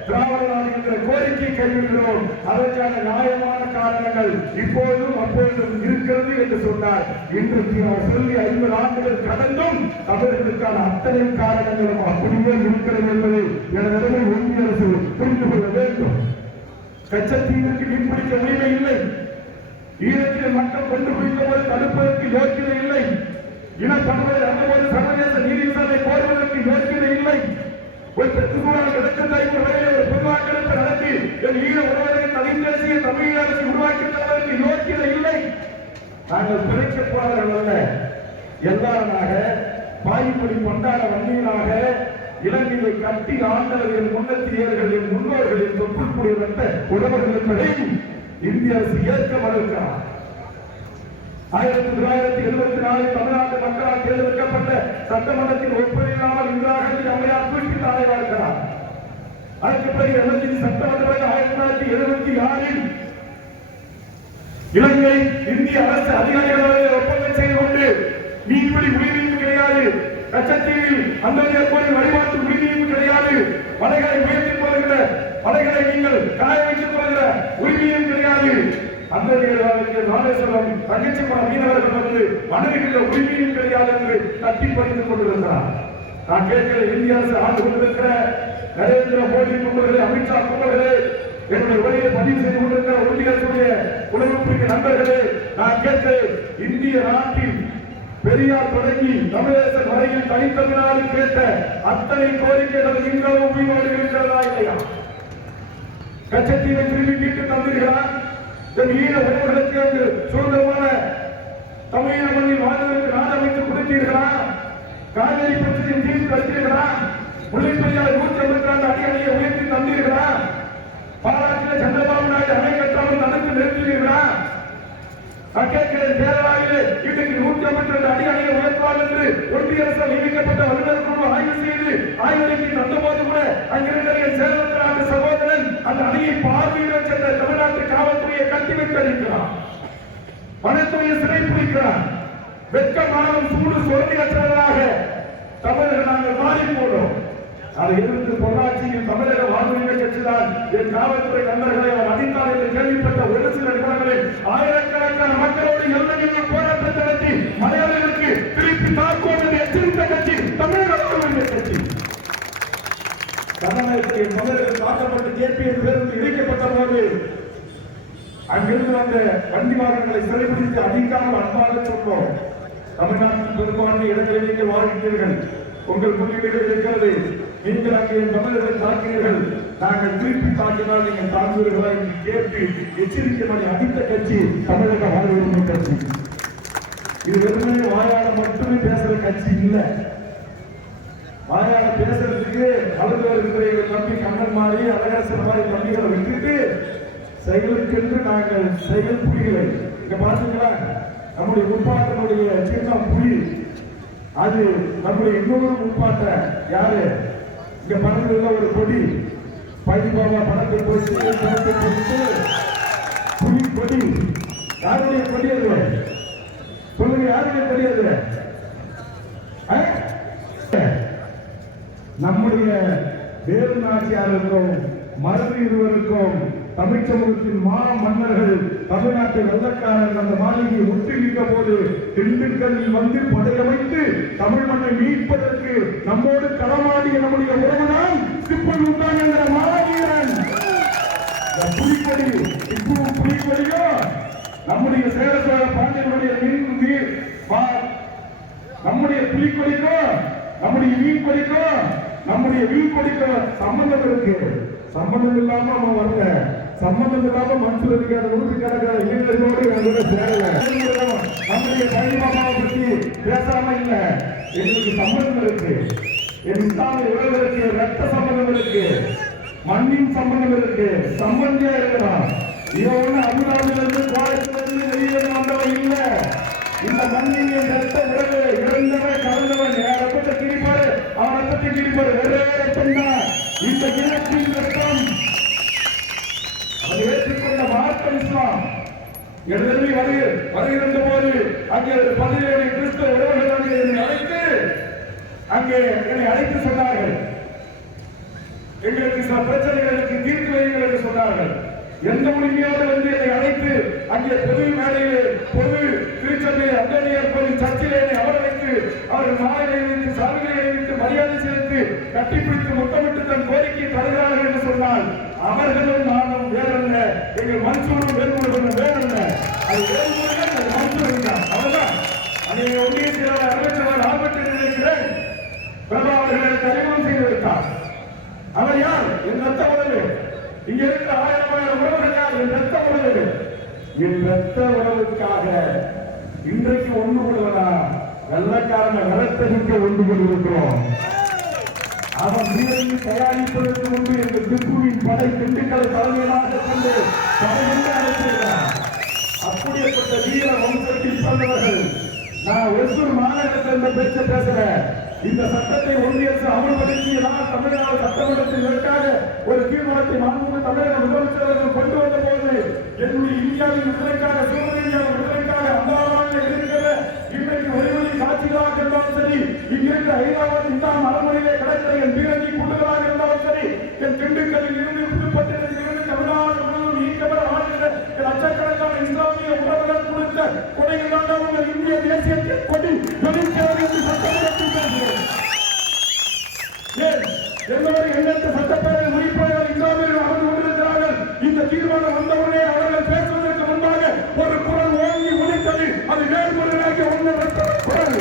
திராவிட நாடு என்கிற கோரிக்கை கைவிடுகிறோம். அதற்கான நியாயமான காரணங்கள் இப்போதும் அப்பொழுதும் இருக்கிறது என்று சொன்னார். இன்றைக்கு அவர் சொல்லி 50 ஆண்டுகள் கடந்தும் தமிழர்களுக்கான அத்தனை காரணங்களும் அப்படியே இருக்கிறது என்பதை எனது ஒன்றிய அரசு புரிந்து கொள்ள வேண்டும். கச்சத்தீவுக்கு மீன்பிடிக்க உரிமை இல்லை, ஈழத்தில் மக்கள் கொண்டு பிடிக்கும்போது தடுப்பதற்கு யோக்கியதை இல்லை, இனப்படுகொலை நடந்தபோது சர்வதேச நீதி விசாரணை கோருவதற்கு யோக்கியதை இல்லை, ஒரு பெற்றுக்கூடாத இடத்தை ஒரு பொதுவாக்கெடுப்பு நடத்தி என் ஈழ உறவரை தனித்தேசிய தமிழ் அரசு உருவாக்கி தருவதற்கு யோக்கியதை இல்லை. நாங்கள் பிழைக்கப் போனவர்கள் அல்ல, எல்லாராக பாய்மொழி கொண்டாட வந்தீராக இலங்கையை கட்டி ஆண்டவர்களின் முன்னேற்றியர்கள் என் முன்னோர்களின் தொப்புள்கூடிய வந்த உறவர்கள் என்பதை இந்திய அரசு ஏற்க மறுக்கிறார். 1974 தமிழ்நாட்டு மக்களால் தேர்ந்தெடுக்கப்பட்ட சட்டமன்றத்தில் ஒப்புதலில்லாமல் இந்திரா காந்தி அம்மையார் தூக்கி தாழை வாழ்க்கிறார். அதற்கு பிறகு எமர்ஜென்சி சட்டமன்ற 1976 இலங்கை இந்திய அரசு அதிகாரிகளோடு ஒப்பந்தம் செய்து கொண்டு மீன்பிடி உரிமையும் கிடையாது, கச்சத்தீவில் அந்தோனியர் கோயில் வழிபாட்டு உரிமையும் கிடையாது, மலைகளை உயர்த்திக் கொள்கிற மலைகளை நீங்கள் காய வைத்துக் கொள்கிற உரிமையும் கிடையாது, ராமேஸ்வரம் தங்கச்சிமர மீனவர்கள் வந்து மனைவிகள உரிமையும் கிடையாது என்று தட்டி பறித்துக் கொண்டிருக்கிறார். நான் கேட்கிற இந்திய அரசு ஆண்டு கொண்டிருக்கிற நரேந்திர மோடி கும்பல்களே, அமித்ஷா கும்பல்களே, என்னுடைய உரையை பதிவு செய்து கொண்டிருக்கிற ஒன்றிய அரசுடைய உணவு நண்பர்களே, நான் கேட்கிறேன், இந்திய நாட்டில் பெரியார் தொடங்கி தமிழரசன் வரையில் தனித்தமிழ்நாடு கேட்ட அத்தனை கோரிக்கைகள் இன்றளவும் உயிரோடு இருக்கிறதா இல்லையா? கச்சத்தீவை திரும்பி மீட்டு தந்திருக்கிறார். ஈழ உறவுகளுக்கு அங்கு சுதந்திரமான தமிழக மண்ணில் வாழ்வதற்கு நாடு அமைத்து கொடுத்தீர்களா? காவிரி பிரச்சனையை தீர்த்து அளித்தீர்களா? முல்லைப்பெரியார் 152 அடி அணியை உயர்த்தி தந்தீர்களா? பாராட்டில் சந்திரபாபு நாயுடு அணை கட்டாமல் தடுத்து நிறுத்தினீர்களா? கேரளாவிலே இன்றைக்கு 152 அடி அணியை உயர்த்துவார் என்று ஒன்றிய அரசால் நியமிக்கப்பட்ட வல்லுநர் குழு ஆய்வு செய்து ஆய்வறிக்கை தந்தபோது கூட அங்கிருந்த சேலத்து நாட்டு சகோதரன் அந்த அணியை பார்வையிட சென்ற தமிழ்நாட்டு காவல்துறையை கட்டி வைக்கிறார், வனத்துறையை சிறைப்பிடிக்கிறார். வெட்கமானம் சூடு சோர்நிலற்றவர்களாக தமிழர்கள் நாங்கள் மாறி போனோம். அதை எதிர்த்து பொள்ளாச்சியில் தமிழக வாழ்வுரிமை கட்சிதான் என் காவல்துறை நண்பர்களை அவர் அடித்தார் என்று கேள்விப்பட்ட ஒரு சில நிமிடங்களில் ஆயிரக்கணக்கான மக்களோடு எல்லையில் போராட்டத்தை நடத்தி மலையாளிகளுக்கு திருப்பி தாக்குவோம் என்று எச்சரித்த கட்சி தமிழக வாழ்வுரிமை கட்சி. தமிழகத்தை தமிழர்கள் தாக்கப்பட்டு கேபிஎஸ் பேருந்து இணைக்கப்பட்ட போது அங்கிருந்து வந்த வண்டி வாகனங்களை சிறைபிடித்து அடிக்காமல் அன்பாக சொன்னோம். தமிழ்நாட்டின் பெரும்பான்மை இடங்களில் நீங்கள் வாழ்கிறீர்கள், உங்கள் முதலீடுகள் இருக்கிறது, நீங்கள் அங்கே தமிழர்களை தாக்கிறீர்கள், நாங்கள் திருப்பி தாக்கினால் நீங்கள் தாங்குவீர்களா என்று கேட்டு எச்சரிக்கை மணி அடித்த கட்சி தமிழக வாழ்வுரிமை கட்சி. இது வெறுமனே வாயால மட்டுமே பேசுற கட்சி இல்லை. வாயால பேசுறதுக்கு அலுவலர் இருக்கிற எங்கள் தம்பி கண்ணன் மாதிரி அழகாசன் மாதிரி தம்பிகளை விட்டுட்டு செயலுக்கென்று நாங்கள் செயல் புலிகளை இங்க பாத்தீங்களா? நம்முடைய முப்பாட்டனுடைய சின்னம் புலி, அது நம்முடைய இன்னொரு முப்பாட்ட யாரு இங்க பறந்துள்ள ஒரு கொடி பைபாபா படத்தை போட்டு புலி கொடி யாருடைய கொடி அது? சொல்லுங்க, யாருடைய கொடி அது? நம்முடைய வேறு நாச்சியாருக்கும் மருது இருவருக்கும் தமிழ் சமூகத்தின் மன்னர்கள் தமிழ்நாட்டை வெள்ளக்காரர்கள் அந்த மாளிகையை முற்றுகின்ற போது திண்டுக்கல்லில் வந்து படையமைத்து தமிழ் மண்ணை மீட்பதற்கு நம்மோடு களமாடிய நம்முடைய உறவுதான் திப்பல் உண்டான் என்ற மாவீரன். புலிக்கொடி இப்பவும் புலிக்கொடியோ நம்முடைய சேர பாண்டியனுடைய நம்முடைய புலிக்கொடிக்கோ நம்முடைய மீன்கொடிக்கோ நம்முடைய வீண்கொடிக்கோ சம்பந்தம் இருக்கு. சம்பந்தம் இல்லாம அவன் வரல, சம்பந்தம் இல்லாம மனசுல இருக்காத நூற்றுக்கணக்கான இளைஞர்களோடு சேரல. நம்முடைய பள்ளிமாமாவை பற்றி பேசாம இல்ல, எங்களுக்கு சம்பந்தம் இருக்கு. என் இஸ்லாமிய உறவுகளுக்கு ரத்த சம்பந்தம் இருக்கு, மண்ணின் சம்பந்தம் இருக்கு, சம்பந்தியா இருக்கலாம். இவன் ஒண்ணு அபுதாபிலிருந்து கோயத்திலிருந்து வெளியே வந்தவன் இல்ல. இந்த மண்ணின் ரத்த உறவு இறந்தவன் கலந்தவன் ரத்தத்தை கிழிப்பாரு, அவன் ரத்தத்தை கிழிப்பாரு, ஒரே ரத்தம் தான் இந்த இனத்தின் ரத்தம். அதை ஏற்றுக்கொண்ட மார்க்கம் இஸ்லாம் எழுதி வருகின்ற போது அங்கே 17 கிறிஸ்தவ உறவுகள் என்னை அழைத்து சொன்னார்கள், எங்களுக்கு சில பிரச்சனைகளுக்கு தீர்த்து வையுங்கள் என்று சொன்னார்கள். எந்த உரிமையோடு வந்து என்னை அழைத்து அங்கே பொது மேடையிலே பொது திருச்சபை அந்தோனியார் கோவில் சர்ச்சிலே அவர்களுக்கு அவர்கள் மாலை வைத்து சாமிகளை வைத்து மரியாதை செலுத்தி கட்டிப்பிடித்து முத்தமிட்டு தன் கோரிக்கையை தருகிறார்கள் என்று சொன்னால் அவர்களும் நானும் வேறல்ல, எங்கள் மன்சூரும் வேறுமுருகனும் வேறல்ல. அது வேறுமுருகன், அது மன்சூர் தான், அவ்வளவுதான். அதை ஒன்றிய செயலாளர் அமைச்சர் ஆபத்து நினைக்கிறேன் பிரபா அவர்களை அறிமுகம் செய்திருக்கார். அவர் யார்? என் ரத்த உறவு. இங்க இருக்கிற 1000 உறவுகள் யார்? என் ரத்த உறவு. என் ரத்த உறவுக்காக இன்றைக்கு ஒன்று கொள்வதா வெள்ளக்காரன வளர்த்தெடுக்க ஒன்று கொண்டிருக்கிறோம். அவன் வீரரை தயாரிப்பதற்கு முன்பு எங்கள் திப்புவின் படை திண்டுக்கல் தலைமையாக கொண்டு படையென்று அழைத்திருக்கிறார். அப்படியேப்பட்ட வீர வம்சத்தில் பிறந்தவர்கள். நான் ஒசூர் மாநகரத்தில் பேச்சு பேசுறேன். இந்த சட்டத்தை ஒன்றிய அரசு அமல்படுத்தியதால் தமிழ்நாடு சட்டமன்றத்தில் இதற்காக ஒரு தீர்மானத்தை மாண்புமிகு தமிழக முதலமைச்சர் கொண்டு வந்த போது என்னுடைய இந்தியாவின் விடுதலைக்காக சிவகங்கையாவின் விடுதலைக்காக அம்பாவாக இருக்கிற இன்றைக்கு ஒளிமொழி காட்சிகளாக இருந்தாலும் சரி, இங்கிருந்த ஹைதராபாத் இந்தாம் அரண்மனையிலே கிடைக்கிற என் பீரங்கி குண்டுகளாக இருந்தாலும் சரி, என் திண்டுக்கல்லில் இருந்து புதுப்பட்டினத்தில் இருந்து தமிழ்நாடு முழுவதும் ஈக்கபர வாழ்கிற லட்சக்கணக்கான இஸ்லாமிய உறவுகள் கொடுத்த கொடைகள் தான் உங்கள் இந்திய தேசியத்தின் கொடி வெளிச்சேர்ந்து என்று சட்டமன்றத்தில் பேசுகிறேன். எல்லோரும் எண்ணற்ற சட்டப்பேரவை உறுப்பினர்கள் இஸ்லாமியர்கள் அமர்ந்து கொண்டிருக்கிறார்கள். இந்த தீர்மானம் வந்தவுடனே அவர்கள் பேசுவதற்கு முன்பாக ஒரு குரல் ஓங்கி ஒலித்தது. அது வேறுமுறையாக ஒன்று குரல்.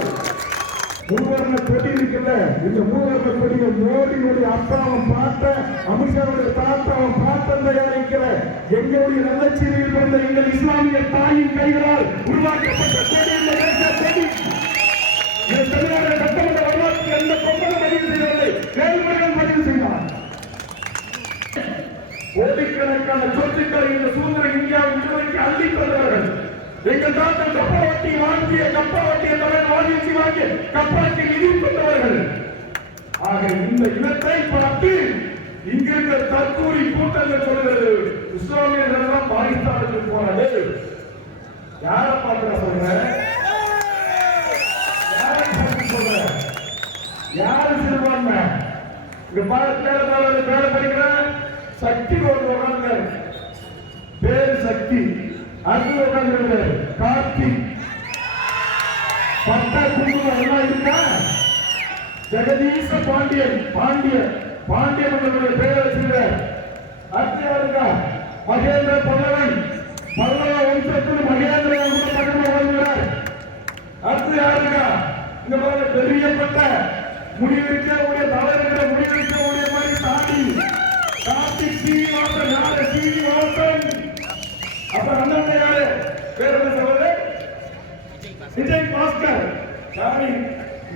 மூவர்ண கொடி இருக்கிற இந்த மூவர்ண கொடியை மோடியுடைய அப்பாவும் பார்த்த, அமித்ஷாவுடைய தாத்தாவும் பார்த்த தயாரிக்கிற எங்களுடைய நல்லச்சீரியில் பிறந்த எங்கள் இஸ்லாமிய தாயின் கைகளால் உருவாக்கப்பட்ட கொடி இந்த தேசிய கொடி. தமிழ்நாடு சட்டமன்ற வரலாற்றில் எந்த கொம்பனும் பதிவு செய்யவில்லை, வேறுமுறைகள் பதிவு செய்தார். கோடிக்கணக்கான சொத்துக்களை இந்த சுதந்திர இந்தியாவின் விடுதலைக்கு அள்ளி தந்தவர்கள். எங்கள் தாத்தன் கப்பலவட்டி வாங்கிய கப்பலவட்டிய தமிழ் வாங்கி வாங்கிய கப்பலுக்கு நிதி கொண்டவர்கள். ஆக இந்த இனத்தை பார்த்து இங்கிருந்த தற்கூரி கூட்டங்கள் சொல்கிறது, இஸ்லாமியர்கள் எல்லாம் பாகிஸ்தானுக்கு போனது. யாரை பார்க்க சொல்ற? யாரு சிறுபான்மை? இங்க பாடத்தில் பேரை படிக்கிற சக்தி ஒரு பேரு சக்தி, அடுத்து உட்கார்ந்து கார்த்திக், பட்டா குடும்பம் எல்லாம் இருக்கா? ஜெகதீச பாண்டியன் பாண்டியன் பேரை வச்சிருக்கார். அடுத்து யாருக்கா? மகேந்திர பல்லவன், பல்லவ வம்சத்தில் மகேந்திரன் கூட பக்கமா வருகிறார். அடுத்து யாருக்கா? இந்த மாதிரி பெரியப்பட்ட முடிவெடுக்கக்கூடிய தலைவர்களை முடிவெடுக்கக்கூடிய மாதிரி கார்த்திக் சீனிவாசன். யாரு சீனிவாசன்? அப்ப அண்ணன் யாரு? பேர் என்ன சொல்றது? விஜய் பாஸ்கர். காவி,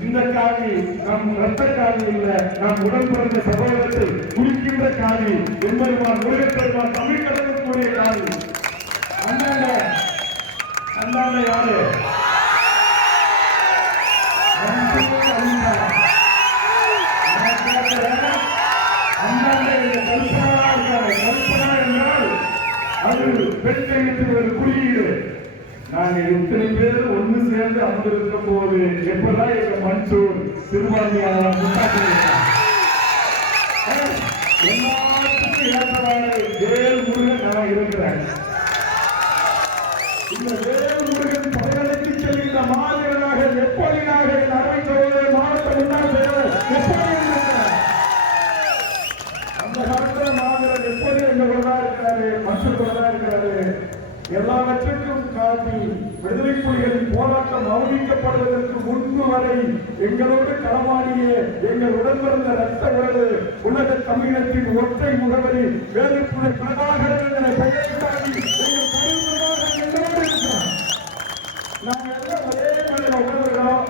இந்த காவி நம் ரத்த காவி இல்ல, நம் உடன் பிறந்த சகோதரத்தை குறிக்கின்ற காவி. எம்பெருமான் முருகப்பெருமான் தமிழ் கடலுக்குரிய காவி. அண்ணாண்ட யாரு? கல்பனா என்றால் அது பெண்கள் ஒரு குறியீடு. நாங்கள் இத்தனை பேர் ஒன்று சேர்ந்து அமர்ந்திருக்கும் போது எப்பதான் எங்க மன்சூர் சிறுபான்மையாளர் எல்லாத்துக்கும் ஏற்றவாறு வேல் முருகன் நான் இருக்கிறேன். இந்த வேல் முருகன் படையெடுத்து செல்கின்ற மாவீரனாக எப்படியாக என் அருமை சகோதரர் மாவட்ட முன்னாள் செயலர் எப்படி இருக்கிறார்? அந்த காலத்தில் மாவீரர் எப்படி எங்களோட இருக்கிறாரு, மன்சூர் இருக்கிறாரு. எல்லாவற்றுக்கும் காட்டி விடுதலை புலிகளின் போராட்டம் மௌனிக்கப்படுவதற்கு முன்பு வரை எங்களோடு களமாடிய எங்கள் உடன்பிறந்த ரத்த உறவு உலக தமிழத்தின் ஒற்றை முகவரி வேலுப்புழை பிரபாகரன் என்ற பெயரை தாண்டி எங்கள் கருவியாக எங்களோடு இருக்கிறார். நாங்கள் எல்லாம் ஒரே மனித உணர்வுகிறோம்.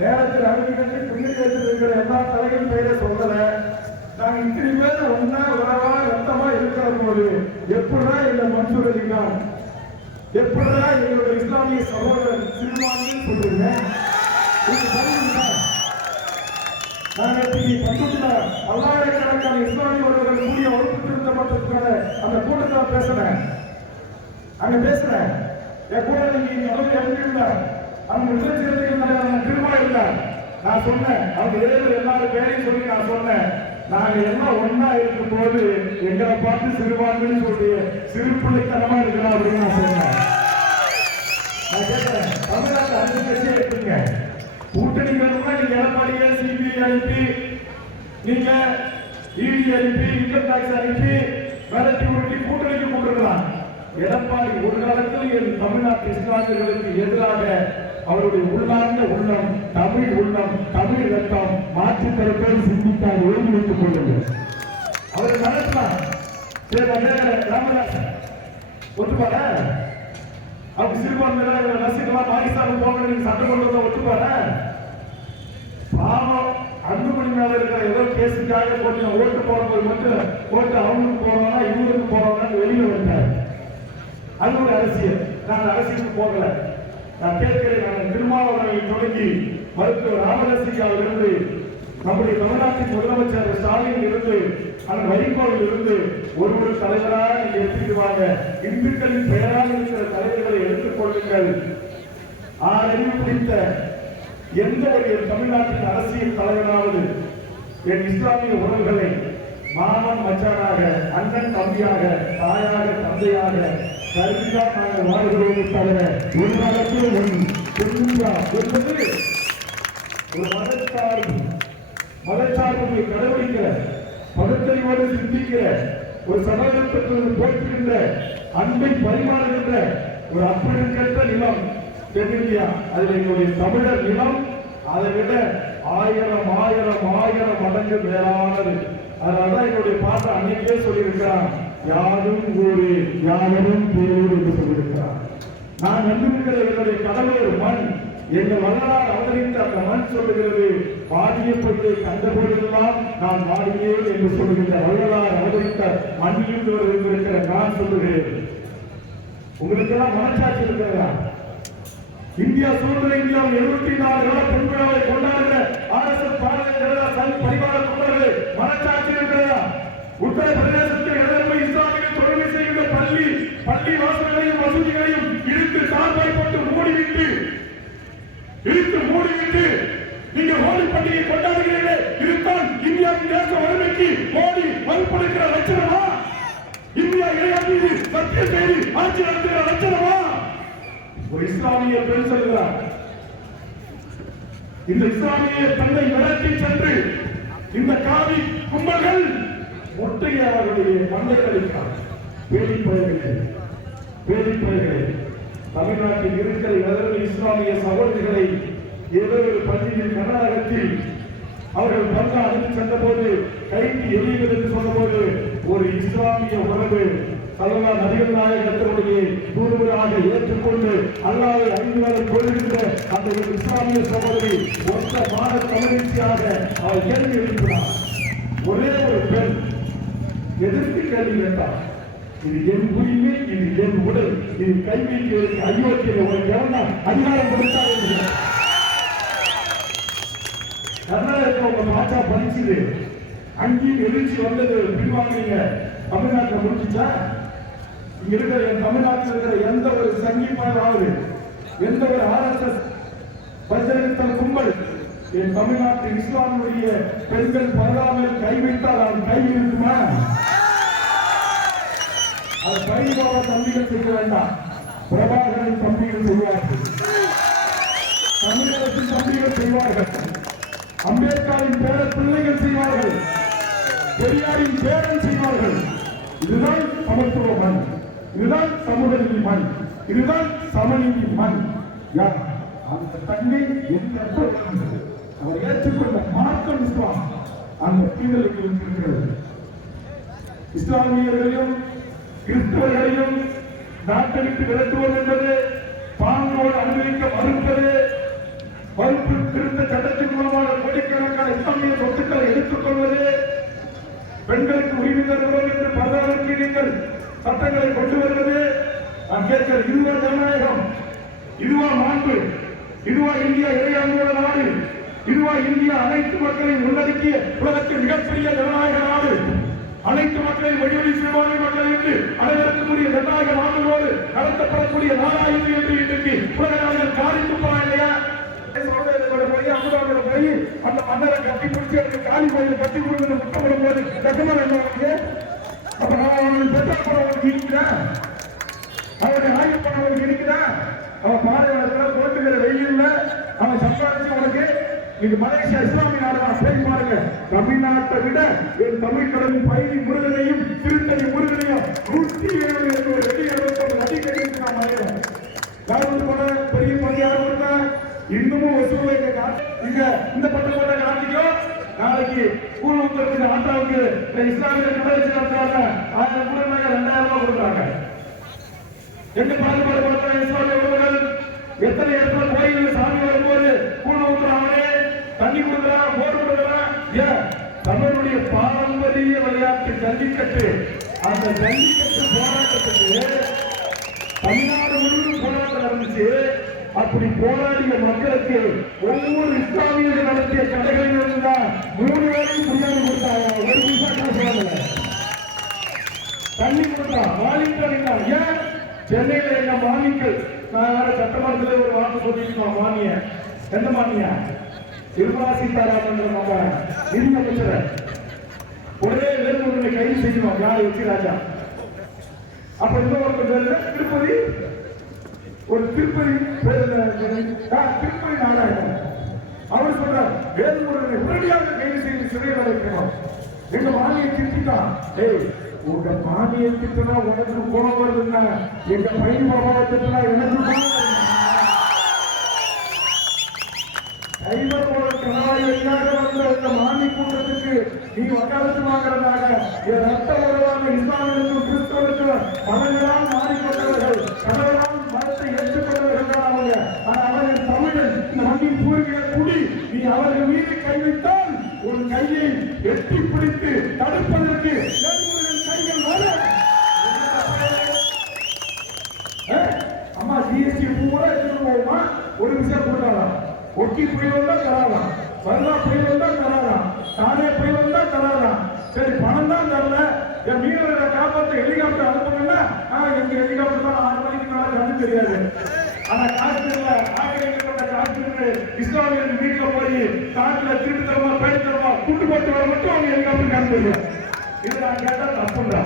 நேரத்தில் அறிவிக்கிட்டு பின்னணி வைத்திருக்கிற எல்லா தலைகள் பெயரை சொல்லல. நாங்கள் இத்தனை பேர் ஒன்னா உறவா ரத்தமா இருக்கிற போது எப்படிதான் எங்க மன்சூர் அலிகான், எப்படிதான் எங்களுடைய இஸ்லாமிய சகோதரர் சிறுபான்மை சொல்றீங்க? நாங்கள் பல்லாயிரக்கணக்கான இஸ்லாமிய ஒருவர்கள் கூடிய வகுப்பு திருத்தப்பட்டிருக்கிற அந்த கூட்டத்தில் பேசுறேன். அங்க பேசுறேன். என் கூட நீங்க அளவு எழுதியிருந்தா அவங்க விடுதலை சிறுத்தைகள் திரும்ப இல்லை. நான் சொன்னேன், அவங்க எல்லாரும் பேரையும் சொல்லி நான் சொன்னேன், நாங்க எல்லாம் ஒன்னா இருக்கும் போது எங்களை பார்த்து சிறுபான்மைன்னு சொல்லி சிறு பிள்ளைத்தனமா இருக்கிறோம் அப்படின்னு நான் சொன்னேன். நான் கேட்கிறேன், தமிழ்நாட்டு அந்த கட்சியா இருக்கீங்க, கூட்டணி வேணும்னா நீங்க எடப்பாடியை சிபிஐ அனுப்பி, நீங்க இடி அனுப்பி, இன்கம் டாக்ஸ் அனுப்பி மிரட்டி உருட்டி கூட்டணிக்கு கொண்டிருக்கலாம். எடப்பாடி ஒரு காலத்தில் என் தமிழ்நாட்டு இஸ்லாமியர்களுக்கு எதிராக அவருடைய உள்ளார்ந்த உள்ளம், தமிழ் உள்ளம், தமிழ் ரத்தம் மாற்று தரப்போடு சிந்தித்தார். எழுதி வைத்துக் கொள்ளுங்கள். அவரை நடத்தலாம். ராமதாஸ் ஒத்துப்பார? அவங்க சிறுபான்மையில ரசிகலாம் பாகிஸ்தான் போக சட்டம் கொண்டு வந்த ஒத்துப்பார? பாவம் அன்புமணி மேல இருக்கிற ஏதோ கேஸுக்காக கொஞ்சம் ஓட்டு போடும்போது மட்டும் ஓட்டு அவங்களுக்கு போறோம்னா இவங்களுக்கு போறோம்னா வெளியில வந்தார். அது ஒரு அரசியல். நான் அரசியலுக்கு போகல. நான் கேட்கிறேன், நாங்கள் திருமாவளவனை தொடங்கி மருத்துவர் ராமதாசிகாவிலிருந்து நம்முடைய தமிழ்நாட்டின் முதலமைச்சர் ஸ்டாலின் இருந்து அந்த வைகோவில் இருந்து ஒரு தலைவராக நீங்க எடுத்துட்டு வாங்க. இந்துக்களின் பெயராக இருக்கிற தலைவர்களை எடுத்துக் கொள்ளுங்கள். ஆறறிவு பிடித்த எந்த ஒரு தமிழ்நாட்டின் அரசியல் தலைவராவது என் இஸ்லாமிய உறவுகளை மாமன் மச்சானாக, அண்ணன் தம்பியாக, தாயாக தந்தையாக கருதிதான் நாங்கள் வாழ்கிறோமே தவிர ஒரு காலத்தில் என்பது ஒரு மதச்சார்பு கடைபிடிக்கிற, பகுத்தறிவோடு சிந்திக்கிற, ஒரு சமூகத்திற்கு போற்றுகின்ற, அன்பை பரிமாறுகின்ற ஒரு அப்படிக்கேற்ற நிலம் தென்னிந்தியா. அதில் எங்களுடைய தமிழர் நிலம் அதை விட 1000 மடங்கு மேலானது. அதனாலதான் என்னுடைய பாட்டை அன்னைக்கே சொல்லியிருக்கிறான், யாரும் ஊரே யாவரும் பேரூர் என்று சொல்லியிருக்கிறார். நான் நம்பியிருக்கிற என்னுடைய கடவுள் மண், எங்கள் வரலாறு அவதரித்த அந்த மண் சொல்லுகிறது, பாடியப்பட்டு கண்டபோதெல்லாம் நான் பாடினேன் என்று சொல்லுகின்ற வரலாறு அவதரித்த மண்ணில் இருக்கிற நான் சொல்லுகிறேன். உங்களுக்கு எல்லாம் மனச்சாட்சி இருக்கிறதா? இந்தியா சுதந்திர இந்தியாவில் 74 பெண் விழாவை கொண்டாடுகிற RSS பாரதிய பரிவார தொண்டர்களே, மனச்சாட்சி இருக்கிறதா? உத்தரப்பிரதேசத்தில் எதிர்ப்பு இஸ்லாமிய தொழில் செய்கின்ற பள்ளி வாசல்களையும் மசூதிகளையும் இழுத்து தாழ்வாய்ப்பட்டு மூடிவிட்டு நீங்க ஹோலி பண்டிகை கொண்டாடுகிறீர்களே, இதுதான் இந்தியாவின் தேச வறுமைக்கு மோடி மறுப்படுகிற லட்சணமா? இந்தியா இளையாட்சி சத்திய செய்தி ஆட்சி நடத்துகிற லட்சணமா? ஒரு இஸ்லாமிய பெண் சொல்கிறார், இந்த இஸ்லாமிய தன்னை விரட்டி சென்று இந்த காவி கும்பல்கள் முட்டையை அவர்களுடைய மண்ணை அளிக்கிறார். பேடிப்பயர்களே, தமிழ்நாட்டில் இருக்கிற எதற்கு இஸ்லாமிய சகோதரிகளை ஏதோ ஒரு பள்ளியில் கர்நாடகத்தில் அவர்கள் பந்தா அணிந்து சென்ற போது கைக்கு எரியுங்கள் என்று சொன்னபோது ஒரு இஸ்லாமிய உறவு சல்லா நபிகள் நாயகத்தினுடைய தூதுவராக ஏற்றுக்கொண்டு அல்லாஹ்வை 5 நாள் கொள்கின்ற அந்த ஒரு இஸ்லாமிய சகோதரி ஒத்த மான தமிழ்ச்சியாக அவர் கேள்வி எழுப்பினார். ஒரே ஒரு பெண் எதிர்த்து கேள்வி கேட்டார், இது என் உரிமை, இது என் உடல், இது கைவிக்கு அயோக்கிய உனக்கு எவனா அதிகாரம் கொடுத்தார் என்று. கர்நாடகத்தில் உங்க பாச்சா படிச்சுது, அங்கேயும் எழுச்சி வந்தது, பின்வாங்க தமிழ்நாட்டில் முடிச்சுச்சா? இங்க இருக்கிற என் தமிழ்நாட்டில் இருக்கிற எந்த ஒரு சங்கீதமாவது எந்த ஒரு RSS பஜனைத்தல் கும்பல் என் தமிழ்நாட்டு இஸ்லாமுடைய பெண்கள் பரவாமல் கை வைத்தால் அவன் கை இருக்குமா? அது பரிபாவ தம்பிகள் செய்ய வேண்டாம், பிரபாகரன் தம்பிகள் செய்வார்கள், தமிழகத்தின் தம்பிகள் செய்வார்கள், அம்பேத்கரின் பேர பிள்ளைகள் செய்வார்கள், பெரியாரின் பேரன் செய்வார்கள். இதுதான் சமத்துவ மண், இதுதான் சமூக நீதி மண், இதுதான் சமநீதி மண். யார் அந்த தங்கை எந்த அவர் ஏற்றுக்கொண்ட மார்க்கம் இஸ்லாம் அந்த தீவிரத்தில் இருக்கிறது. இஸ்லாமியர்களையும் கிறிஸ்தவர்களையும் நாட்டை விட்டு விரட்டுவது என்பது, பாங்கோடு அனுமதிக்க மறுப்பது, மறுப்பு திருத்த சட்டத்தின் மூலமாக கோடிக்கணக்கான இஸ்லாமிய சொத்துக்களை எடுத்துக் கொள்வது, பெண்களுக்கு உரிமை தருவது என்று பரவாயில்லை நீங்கள் சட்டங்களை கொண்டு வருவது, நான் கேட்கிற இதுவா ஜனநாயகம்? இதுவா மாண்பு? இதுவா இந்தியா இறையாண்மையோட நாடு? இதுவா இந்தியா அனைத்து மக்களையும் உள்ளடக்கிய உலகத்தின் மிகப்பெரிய ஜனநாயக நாடு? அனைத்து மக்களையும் வழிவழி சிறுபான்மை மக்கள் என்று அனைவருக்குரிய ஜனநாயக நாடுகளோடு நடத்தப்படக்கூடிய நாடாயுது என்று இன்றைக்கு உலக நாடுகள் காரித்து போறாங்க இல்லையா? போய் அமுதாவோட போய் அந்த மன்னரை கட்டி பிடிச்சி அதுக்கு காலி கோயில் கட்டி கொடுத்து குற்றப்படும் போது கட்டமாக என்ன? அப்ப நான் அவனுக்கு பெற்றால் கூட அவனுக்கு இருக்கிறேன், அவனுடைய ஆய்வு பண்ண அவனுக்கு இருக்கிறேன். அவன் பாறையாளர்கள போட்டுக்கிற வெயில்ல அவன் சம்பாதிச்சு அவனுக்கு இது மலேசியா இஸ்லாமிய நாடு போய் பாருங்க. தமிழ்நாட்டை விட என் தமிழ் கடலின் பயிரி முருகனையும் திருத்தணி முருகனையும் 107 என்ற ஒரு வெளியே நதி கட்டிட்டு நான் மறைகிறேன். யாரும் போன பெரிய பணியாளர் கொடுத்தா இன்னமும் வசூலை இங்க இந்த பட்டம் போட்ட கார்த்திகோ நாளைக்கு கூழூத்தருக்கு ஆட்டாவுக்கு இஸ்லாமிய கடைசி நடத்துறாங்க 1000 கூட 2000 ரூபாய் கொடுக்குறாங்க. எங்க பாதுகாப்பு படுத்த இஸ்லாமிய உறவுகள் எத்தனை இடத்துல கோயில் சாமி வரும்போது கூழ ஊத்துறாங்களே, தண்ணி கொடுக்குறான், போர் கொடுக்குறான். ஏன் தமிழுடைய பாரம்பரிய விளையாட்டு ஜல்லிக்கட்டு, அந்த ஜல்லிக்கட்டு போராட்டத்துக்கு தமிழ்நாடு முழுவதும் போராட்டம் நடந்துச்சு. அப்படி போராடிய மக்களுக்கு ஒவ்வொரு இஸ்லாமியர்கள் நடத்திய கடைகளில் இருந்துதான் 3 வேளையும் பிரியாணி கொடுத்தாங்க. ஒரு நிமிஷம் சொல்லுங்க, தண்ணி கொடுத்தா வாலிபர். ஏன் சென்னையில எங்க மானியங்கள் நான் சட்டமன்றத்தில் ஒரு வார்த்தை சொல்லியிருக்கோம். மானிய எந்த மானியா? நிர்மலா சீதாராமன் நம்ம நிதி அமைச்சர் ஒரே வேறு கைது செய்யணும். யார் வச்சு ராஜா? அப்ப இந்த ஒரு திருப்பதி, ஒரு திருப்பதி திருப்பதி நாடாயிரம் அவர் சொல்றார் வேலுமுருகனை உடனடியாக கைது செய்து சிறையில் அடைக்கணும். எங்க மானியை திட்டான். உங்க மானியை திட்டனா உனக்கு கோபம் வருதுன்னா எங்க பையன் பாபாவை திட்டனா எனக்கு கோபம் வருது. கைவரோட கணவாய் என்னாக வந்த இந்த மானி கூட்டத்துக்கு நீ வக்காலத்து வாங்குறதாக என் ரத்த உறவான இஸ்லாமியர்களுக்கும் கிறிஸ்தவர்களுக்கும் மதங்களால் மாறிக்கொண்டவர்கள், கடவுளால் மதத்தை ஏற்றுக்கொண்டவர்கள் தான் அவங்க. ஆனால் அவர்கள் தமிழன், இந்த மண்ணின் பூர்வீக குடி. நீ அவர்கள் மீது கை வைத்தால் உன் கையை எட்டி பிடித்து தடுப்பதற்கு கைகள் வர. அம்மா ஜிஎஸ்டி பூரா எடுத்துட்டு போகுமா? ஒரு விஷயம் கொடுக்கலாம். ஒட்டி புயல் வந்தா தராதான், வருதா புயல் வந்தா தராதான், தானே புயல் வந்தா தராதான். சரி பணம் தான் தரல, என் மீனவர்களை காப்பாற்ற ஹெலிகாப்டர் அனுப்புங்கன்னா எங்க ஹெலிகாப்டர் தான் 6 மணிக்கு மேல கண்ணு தெரியாது. ஆனா காஷ்மீர்ல ஆக்கிரமிக்கப்பட்ட காஷ்மீர் இஸ்லாமியர்கள் வீட்டுல போய் காட்டுல திருட்டு தரமா பேடி தரமா கூட்டு போட்டு வர மட்டும் அவங்க ஹெலிகாப்டர் கண்ணு தெரியும். இது நான் கேட்டா தப்புண்டா.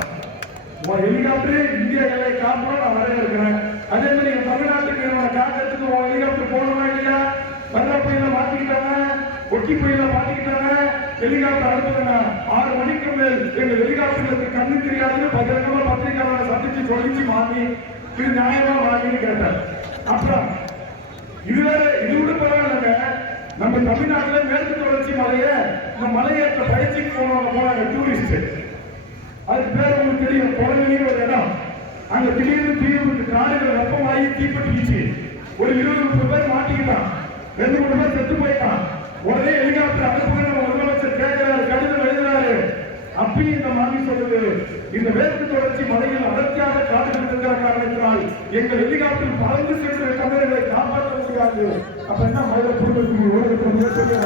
உன் ஹெலிகாப்டர் இந்திய எல்லை காப்போம் நான் வரவேற்கிறேன். அதே மாதிரி என் தமிழ்நாட்டுக்கு காக்கிறதுக்கு உன் ஹெலிகாப்டர் போகணுமா இல்லையா? வெள்ள புயல மாட்டிக்கிட்டாங்க, ஒட்டி புயல மாட்டிக்கிட்டாங்க, ஹெலிகாப்டர் அனுப்புங்க. 6 மணிக்கு மேல் எங்க ஹெலிகாப்டருக்கு கண்ணு தெரியாதுன்னு பகிரங்கமா பத்திரிகையாளரை சந்திச்சு சொல்லிச்சு வாங்கி இது நியாயமா வாங்கின்னு கேட்டார். அப்புறம் இது வேற, இது விட பரவாயில்லைங்க. நம்ம தமிழ்நாட்டுல மேற்கு தொடர்ச்சி மலையை இந்த மலையேற்ற பயிற்சிக்கு போனாங்க டூரிஸ்ட். அதுக்கு பேர் உங்களுக்கு தெரியும், குழந்தைங்க ஒரு இடம். அங்க திடீர்னு தீவிர காடுகள் வெப்பமாகி தீப்பற்றிச்சு. ஒரு 20-30 பேர் மாட்டிக்கிட்டான், 2-3 பேர் செத்து போயிட்டான். உடனே ஹெலிகாப்டர் அனுப்புங்க நம்ம முதலமைச்சர் கேட்கிறாரு, கடிதம் எழுதுறாரு. அப்பயும் இந்த மாதிரி சொல்லுது, இந்த மேற்கு தொடர்ச்சி மலையில் அடர்த்தியாக காடுகள் இருக்கிற காரணத்தினால் எங்கள் ஹெலிகாப்டர் பறந்து சென்று தமிழர்களை காப்பாற்ற முடியாது. அப்ப என்ன மழை குடும்பத்துக்கு ஊடகத்தை மிகப்பெரிய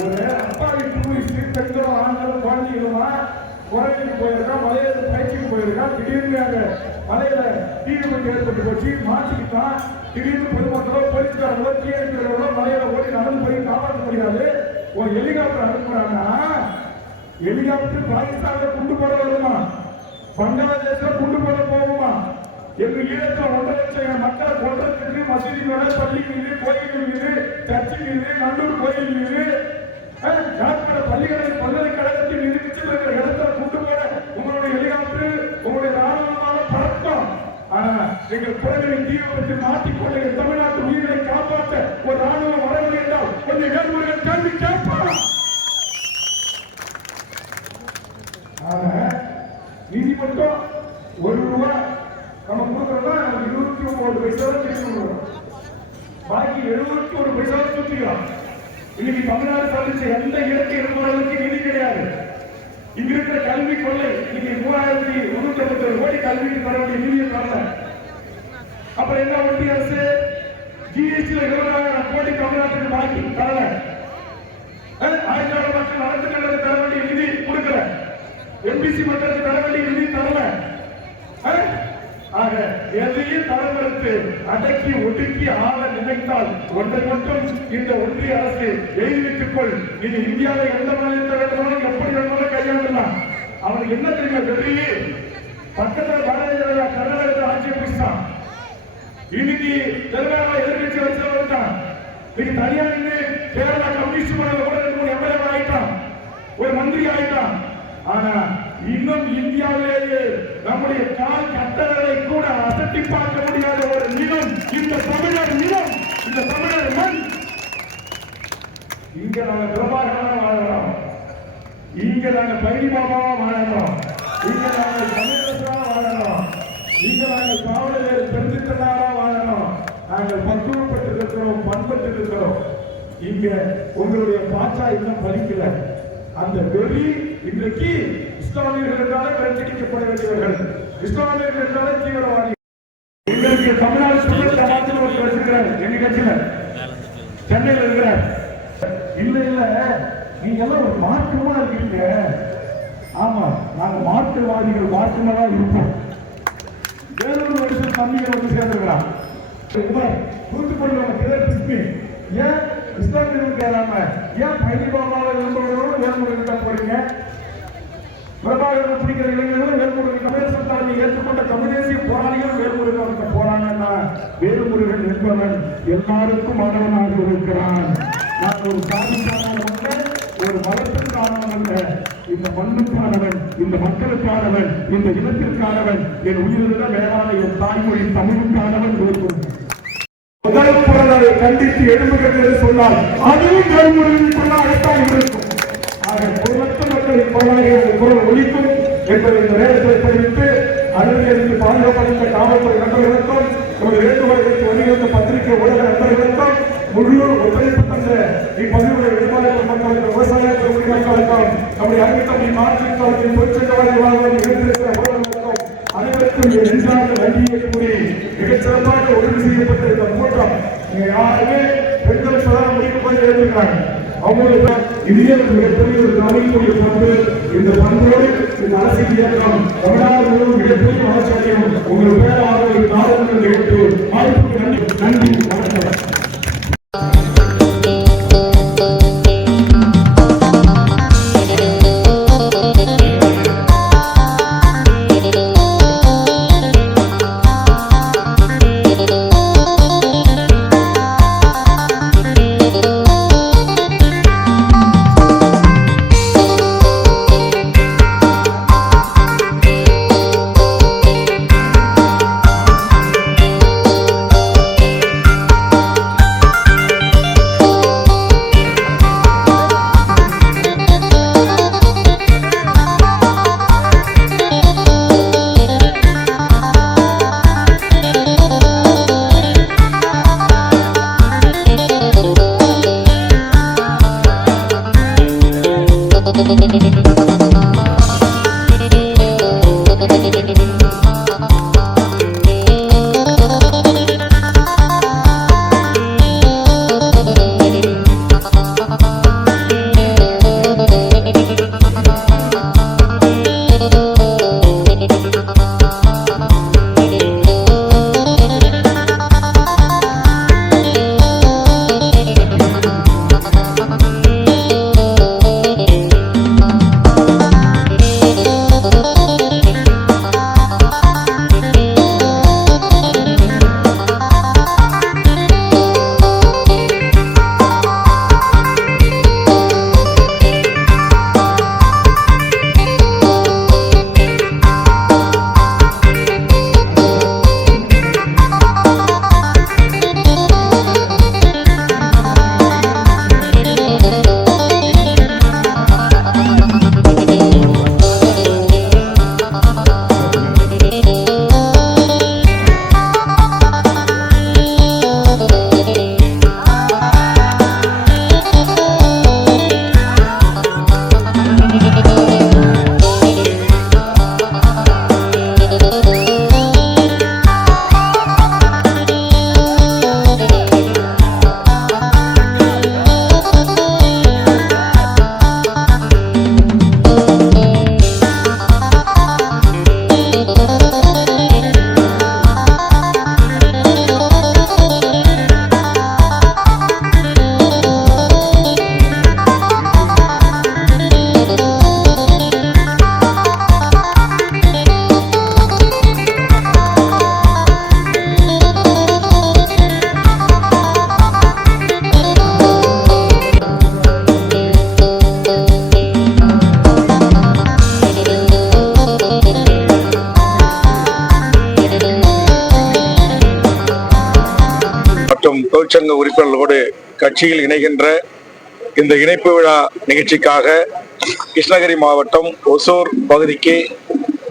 ஒரு அப்பாவி டூரிஸ்ட் பெண்களும் ஆண்களும் குழந்தைகளுமா குறைஞ்சிக்கு போயிருக்கான், மலையில பயிற்சிக்கு போயிருக்கான். திடீர்னு அங்க மலையில தீ விபத்து ஏற்பட்டு போச்சு, மாட்டிக்கிட்டான். திடீர்னு பொதுமக்களோ போலீஸ்காரங்களோ தீயணைக்கிறவங்களோ மலையில ஓடி நடந்து போய் காப்பாற்ற முடியாது. ஒரு ஹெலிகாப்டர் அனுப்புறாங்கன்னா ஹெலிகாப்டர் பாகிஸ்தான்ல குண்டு போட வருமா, பங்களாதேஷ்ல குண்டு போட போகுமா? எங்க ஈழத்துல 1.5 லட்சம் மக்களை கொல்றதுக்கு மசூதி மேல, பள்ளி மீது, கோயில் மீது, சர்ச்சு மீது, நல்லூர் கோயில் மீது, பள்ளிகளின் பல்கலைக்கழகத்தின் மீது மிச்சம் இருக்கிற இடத்துல கொண்டு போற உங்களுடைய ஹெலிகாப்டர் உங்களுடைய ராணுவமான பறக்கும். ஆனா எங்கள் குறைகளின் தீ விபத்து மாட்டிக்கொண்ட தமிழ்நாட்டு உயிர்களை காப்பாற்ற ஒரு ராணுவம் வரவில்லை என்றால் கொஞ்சம் வேறுமுறைகள் கேள்வி கேட்பான். நீதிமன்றம் ₹1 நம்ம கொடுக்கறதா 29 பைசா திருப்பி கொடுக்கணும், பாக்கி 71 பைசா சுத்திக்கலாம். இன்னைக்கு தமிழ்நாடு சாதிச்ச எந்த இலக்கு இருப்பவர்களுக்கு நிதி கிடையாது. இங்க இருக்கிற கல்வி கொள்ளை இன்னைக்கு 3350 கோடி கல்விக்கு தர வேண்டிய நிதியை தரல. அப்புறம் என்ன ஒன்றிய அரசு ஜிஎஸ்டில 20,000 கோடி தமிழ்நாட்டுக்கு பாக்கி தரல. ஆயிரம் மக்கள் நலத்துக்கு தர வேண்டிய நிதி கொடுக்கல. எம்பிசி மக்களுக்கு தர வேண்டிய நிதி தரல. ஆக எதையும் தரமறுத்து அடக்கி ஒடுக்கி ஆள நினைத்தால் ஒன்றை மட்டும் இந்த ஒன்றிய அரசு எழுதிவிட்டுக் கொள். இது இந்தியாவில் எந்த மாநிலத்தை வேண்டுமானும் எப்படி வேண்டுமானும் கையாளலாம். அவனுக்கு என்ன தெரியுமா வெறி? பக்கத்தில் பாரதிய ஜனதா கர்நாடகத்தில் ஆட்சியை பிடிச்சான். இன்னைக்கு தெலுங்கானா எதிர்கட்சி வச்சு வந்துட்டான். இன்னைக்கு தனியார் கேரளா கம்யூனிஸ்ட் கூட 2 எம்எல்ஏ ஆயிட்டான், ஒரு மந்திரி ஆயிட்டான். ஆனா இன்னும் இந்தியாவிலேயே நம்முடைய கால் கட்டளை கூட அசட்டி பார்க்க முடியாத ஒரு நிலம் இந்த தமிழர் நிலம், இந்த தமிழர் மண். இங்க நாங்க பிரபாகரனா வாழறோம், இங்க நாங்க பைரிபாபாவா வாழறோம், இங்க நாங்க தமிழரசா வாழறோம், இங்க நாங்க காவலர் பெருந்திட்டனாரா வாழறோம். நாங்கள் பக்குவப்பட்டு இருக்கிறோம், பண்பட்டு இருக்கிறோம். இங்க உங்களுடைய பாச்சா இன்னும் பலிக்கல. அந்த வெறி இன்றைக்கு இஸ்லாமியர்கள் என்றாலே பிரச்சனைக்கப்பட வேண்டியவர்கள், இஸ்லாமியர்கள் என்றாலே தீவிரவாதி. எங்களுக்கு தமிழ்நாடு சுதந்திர மாதத்தில் ஒருத்தர் வச்சிருக்கிறார், எங்க கட்சியில சென்னையில் இருக்கிறார். இல்ல இல்ல நீங்க எல்லாம் ஒரு மாற்றமா இருக்கீங்க. ஆமா, நாங்க மாற்றுவாதிகள், மாற்றமா தான் இருப்போம். வேறொரு வருஷம் தம்பிகள் வந்து சேர்ந்திருக்கிறான். தூத்துக்குடியில் கிருஷ்ணி ஏன் இஸ்லாமியர்களுக்கு ஏறாம ஏன் பைரிபாபாவை விரும்புகிறவங்களும் வேல்முருகன் தான் போறீங்க? பிரபாகரன் பிடிக்கிற இளைஞர்களும் வேல்முருகன், கமலேசன் தலைமை ஏற்றுக்கொண்ட தமிழ் தேசிய போராளிகள் வேல்முருகன் போறாங்கன்னா வேல்முருகன் என்பவன் எல்லாருக்கும் ஆனவனாக இருக்கிறான். நான் ஒரு சாதிக்கானவன், ஒரு மதத்திற்கானவன் அல்ல, இந்த மண்ணுக்கானவன், இந்த மக்களுக்கானவன், இந்த இனத்திற்கானவன், என் உயிரிழந்த மேலான என் தாய்மொழி தமிழுக்கானவன் வேல்முருகன். முதல் குரலை கண்டித்து எழுப்புகிறது என்று சொன்னால் அதுவும் வேல்முருகனுக்குள்ள அழைத்தான் இருக்கும். ஆக பொருளற்ற மக்களின் குரலாக குரல் ஒலிக்கும் என்பதை இந்த நேரத்தில் தெரிவித்து அருகிலிருந்து பாதுகாப்படைந்த காவல்துறை நண்பர்களுக்கும், நமது வேண்டுகோளுக்கு வருகின்ற பத்திரிகை ஊடக நண்பர்களுக்கும், முழு ஒத்துழைப்பு தந்த இப்பதிவுகளை விவசாய மக்களுக்கு, விவசாயத்துறை மக்களுக்கும், நம்முடைய அருகில் மாற்றின் தொழிற்சங்கவாதிகளாக இருந்திருக்கிற ஊடகங்களுக்கும் அனைவருக்கும் நெஞ்சார்ந்த நன்றியை கூறி மிகச் சிறப்பாக உறுதி செய்யப்பட்ட இந்த கூட்டம் இங்க யாருமே பெண்கள் பிரதான முடிவு போய் ஏற்றுக்கிறாங்க. அவங்களுக்கு இதே மிகப்பெரிய ஒரு தலைமுறை பண்பு. இந்த பண்போடு இந்த அரசியல் இயக்கம் தமிழ்நாடு முழுவதும் மிகப்பெரிய வளர்ச்சி அடையும். உங்கள் பேராக நாடுகள் கேட்டு வாய்ப்புக்கு நன்றி, வணக்கம். மற்றும் தொழிற்சங்க உறுப்பினர்களோடு கட்சியில் இணைகின்ற இந்த இணைப்பு விழா நிகழ்ச்சிக்காக கிருஷ்ணகிரி மாவட்டம் ஒசூர் பகுதிக்கு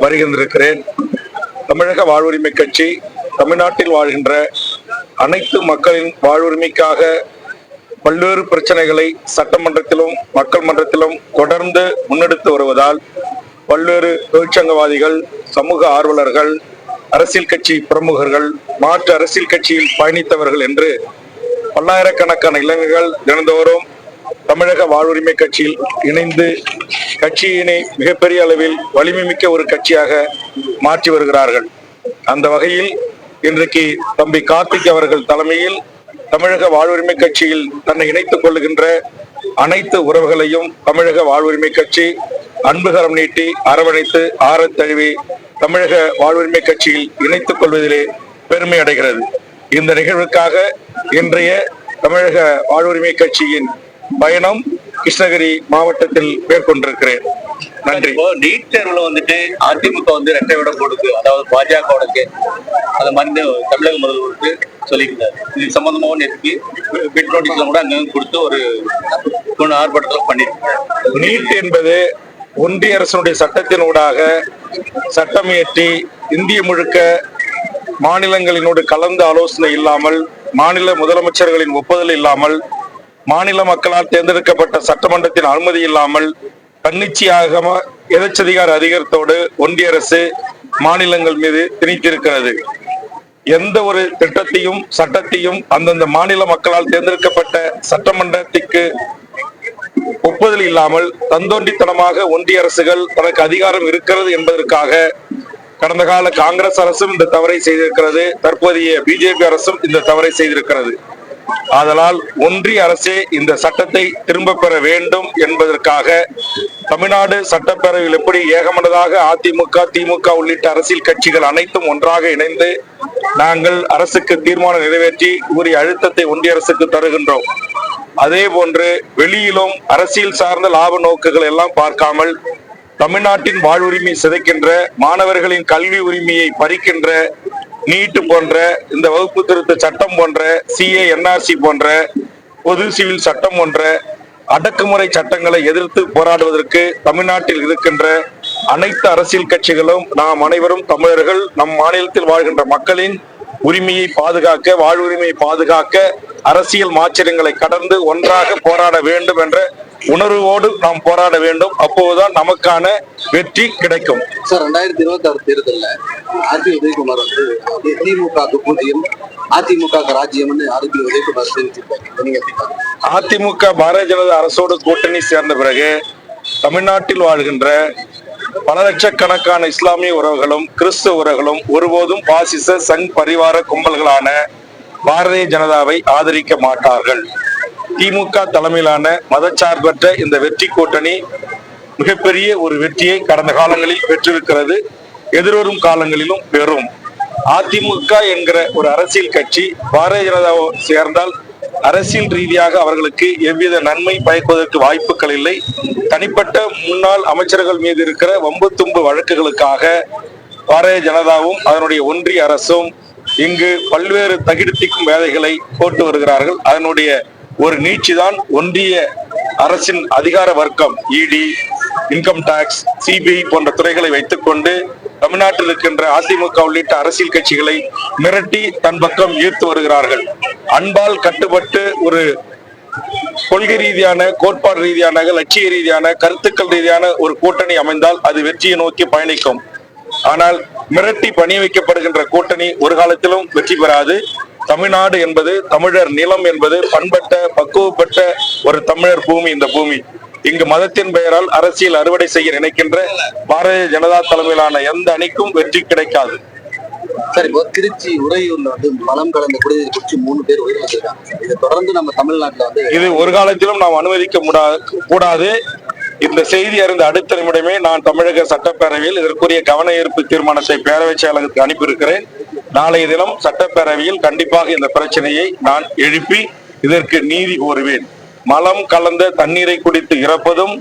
வருகின்றிருக்கிறேன். தமிழக வாழ்வுரிமை கட்சி தமிழ்நாட்டில் வாழ்கின்ற அனைத்து மக்களின் வாழ்வுரிமைக்காக பல்வேறு பிரச்சனைகளை சட்டமன்றத்திலும் மக்கள் மன்றத்திலும் தொடர்ந்து முன்னெடுத்து வருவதால் பல்வேறு தொழிற்சங்கவாதிகள், சமூக ஆர்வலர்கள், அரசியல் கட்சி பிரமுகர்கள், மாற்று அரசியல் கட்சியில் பயணித்தவர்கள் என்று பல்லாயிரக்கணக்கான இளைஞர்கள் தினந்தோறும் தமிழக வாழ்வுரிமை கட்சியில் இணைந்து கட்சியினை மிகப்பெரிய அளவில் வலிமை மிக்க ஒரு கட்சியாக மாற்றி வருகிறார்கள். அந்த வகையில் இன்றைக்கு தம்பி கார்த்திக் அவர்கள் தலைமையில் தமிழக வாழ்வுரிமை கட்சியில் தன்னை இணைத்துக் கொள்ளுகின்ற அனைத்து உறவுகளையும் தமிழக வாழ்வுரிமை கட்சி அன்புகரம் நீட்டி அரவணைத்து ஆரத் தழுவி தமிழக வாழ்வுரிமை கட்சியில் இணைத்துக் கொள்வதிலே பெருமை அடைகிறது. இந்த நிகழ்வுக்காக இன்றைய தமிழக வாழ்வுரிமை கட்சியின் பயணம் கிருஷ்ணகிரி மாவட்டத்தில் மேற்கொண்டிருக்கிறேன். நன்றி. நீட் தேர்வுல வந்துட்டு அதிமுக ரெட்டை விட கொடுக்கு, அதாவது பாஜக அதை மருந்து தமிழக முதல்வருக்கு சொல்லியிருந்தார். இது சம்பந்தமாக நேற்று பிட் நோட்டீஸ்ல கூட அங்க கொடுத்து ஒரு ஆர்ப்பாட்டத்தில் பண்ணியிருக்காரு. நீட் என்பது ஒன்றிய அரசுடைய சட்டத்தினூடாக சட்டம் இயற்றி இந்திய முழுக்க மாநிலங்களினோடு கலந்து ஆலோசனை இல்லாமல், மாநில முதலமைச்சர்களின் ஒப்புதல் இல்லாமல், மாநில மக்களால் தேர்ந்தெடுக்கப்பட்ட சட்டமன்றத்தின் அனுமதி இல்லாமல் தன்னிச்சையாக எதச்சதிகார அதிகாரத்தோடு ஒன்றிய அரசு மாநிலங்கள் மீது திணித்திருக்கிறது. எந்த ஒரு திட்டத்தையும் சட்டத்தையும் அந்தந்த மாநில மக்களால் தேர்ந்தெடுக்கப்பட்ட சட்டமன்றத்திற்கு ஒப்புதல் இல்லாமல் தந்தோண்டித்தனமாக ஒன்றிய அரசுகள் தனக்கு அதிகாரம் இருக்கிறது என்பதற்காக கடந்த கால காங்கிரஸ் அரசும் இந்த தவறை செய்திருக்கிறது. தற்போதைய பிஜேபி அரசும் இந்த தவறை செய்திருக்கிறது. ஆதலால் ஒன்றிய அரசே இந்த சட்டத்தை திரும்ப பெற வேண்டும் என்பதற்காக தமிழ்நாடு சட்டப்பேரவையில் எப்படி ஏகமனதாக அதிமுக, திமுக உள்ளிட்ட அரசியல் கட்சிகள் அனைத்தும் ஒன்றாக இணைந்து நாங்கள் அரசுக்கு தீர்மானம் நிறைவேற்றி உரிய அழுத்தத்தை ஒன்றிய அரசுக்கு தருகின்றோம். அதே போன்று வெளியிலும் அரசியல் சார்ந்த லாப நோக்குகள் எல்லாம் பார்க்காமல் தமிழ்நாட்டின் வாழ்வுரிமை சிதைக்கின்ற, மாணவர்களின் கல்வி உரிமையை பறிக்கின்ற நீட் போன்ற, இந்த வகுப்பு திருத்த சட்டம் போன்ற, CA NRC போன்ற, பொது சிவில் சட்டம் போன்ற அடக்குமுறை சட்டங்களை எதிர்த்து போராடுவதற்கு தமிழ்நாட்டில் இருக்கின்ற அனைத்து அரசியல் கட்சிகளும் நாம் அனைவரும் தமிழர்கள், நம் மாநிலத்தில் வாழ்கின்ற மக்களின் உரிமையை பாதுகாக்க, வாழ்வுரிமையை பாதுகாக்க அரசியல் மாற்றங்களை கடந்து ஒன்றாக போராட வேண்டும் என்ற உணர்வோடு நாம் போராட வேண்டும். அப்போதுதான் நமக்கான வெற்றி கிடைக்கும். சார், 2026 தேர்தலில் ஆர்பி உதயகுமார் திமுக பூஜ்ஜியம், அதிமுக ராஜ்யம்னு ஆர்பி உதயகுமார் தெரிவிச்சிருக்காரு. அதிமுக பாரதிய ஜனதா அரசோடு கூட்டணி சேர்ந்த பிறகு தமிழ்நாட்டில் வாழ்கின்ற பல லட்சக்கணக்கான இஸ்லாமிய உறவுகளும் கிறிஸ்துவ உறவுகளும் ஒருபோதும் பாசிச சங் பரிவார கும்பல்களான பாரதிய ஜனதாவை ஆதரிக்க மாட்டார்கள். திமுக தலைமையிலான மதச்சார்பற்ற இந்த வெற்றி கூட்டணி மிகப்பெரிய ஒரு வெற்றியை கடந்த காலங்களில் பெற்றிருக்கிறது, எதிர்வரும் காலங்களிலும் பெறும். அதிமுக என்கிற ஒரு அரசியல் கட்சி பாரதிய ஜனதாவை சேர்ந்தால் அரசியல் ரீதியாக அவர்களுக்கு எவ்வித நன்மை பயக்குவதற்கு வாய்ப்புகள் இல்லை. தனிப்பட்ட முன்னாள் அமைச்சர்கள் மீது இருக்கிற வம்பு தும்பு வழக்குகளுக்காக பாரதிய ஜனதாவும் அதனுடைய ஒன்றிய அரசும் இங்கு பல்வேறு தகிடுத்திக்கும் வேலைகளை போட்டு வருகிறார்கள். அதனுடைய ஒரு நீட்சிதான் ஒன்றிய அரசின் அதிகார வர்க்கம் இடி, இன்கம் டாக்ஸ், சிபிஐ போன்ற துறைகளை வைத்துக் கொண்டு தமிழ்நாட்டில் இருக்கின்ற அதிமுக உள்ளிட்ட அரசியல் கட்சிகளை மிரட்டி தன் பக்கம் ஈர்த்து வருகிறார்கள். அன்பால் கட்டுப்பட்டு ஒரு கொள்கை ரீதியான, கோட்பாடு ரீதியான, லட்சிய ரீதியான, கருத்துக்கள் ரீதியான ஒரு கூட்டணி அமைந்தால் அது வெற்றியை நோக்கி பயணிக்கும். ஆனால் மிரட்டி பணி வைக்கப்படுகின்ற கூட்டணி ஒரு காலத்திலும் வெற்றி பெறாது. தமிழ்நாடு என்பது, தமிழர் நிலம் என்பது பண்பட்ட பக்குவப்பட்ட ஒரு தமிழர் பூமி. இந்த பூமி இங்கு மதத்தின் பெயரால் அரசியல் அறுவடை செய்ய நினைக்கின்ற பாரதிய ஜனதா தலைமையிலான எந்த அணிக்கும் வெற்றி கிடைக்காது. சார், இப்போ திருச்சி உறையூர்ல மலம் கலந்த குடிநீர் குடிச்சு 3 பேர் உயிரிழந்திருக்காங்க. இதை தொடர்ந்து நம்ம தமிழ்நாட்டுல இது ஒரு காலத்திலும் நாம் அனுமதிக்க கூடாது. இந்த செய்தி அறிந்த அடுத்த நிமிடமே நான் தமிழக சட்டப்பேரவையில் இதற்குரிய கவன ஈர்ப்பு தீர்மானத்தை பேரவை செயலகத்துக்கு அனுப்பியிருக்கிறேன். நாளைய தினம் சட்டப்பேரவையில் கண்டிப்பாக இந்த பிரச்சனையை நான் எழுப்பி இதற்கு நீதி கோருவேன். மலம் கலந்த தண்ணீரை குடித்து இறப்பதும்,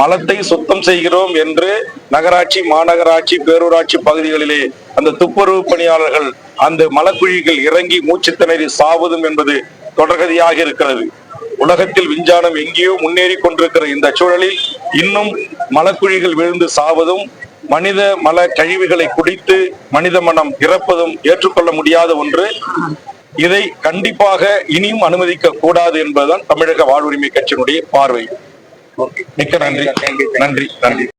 மலத்தை சுத்தம் செய்கிறோம் என்று நகராட்சி, மாநகராட்சி, பேரூராட்சி பகுதிகளிலே அந்த துப்புரவு பணியாளர்கள் அந்த மலக்குழிகள் இறங்கி மூச்சு திணறி சாவதும் என்பது தொடர்கதியாக இருக்கிறது. உலகத்தில் விஞ்ஞானம் எங்கேயோ முன்னேறி கொண்டிருக்கிற இந்த சூழலில் இன்னும் மலக்குழிகள் விழுந்து சாவதும் மனித மல கழிவுகளை குடித்து மனித மனம் இறப்பதும் ஏற்றுக்கொள்ள முடியாத ஒன்று. இதை கண்டிப்பாக இனியும் அனுமதிக்க கூடாது என்பதுதான் தமிழக வாழ்வுரிமை கட்சியினுடைய பார்வை. மிக்க நன்றி. நன்றி.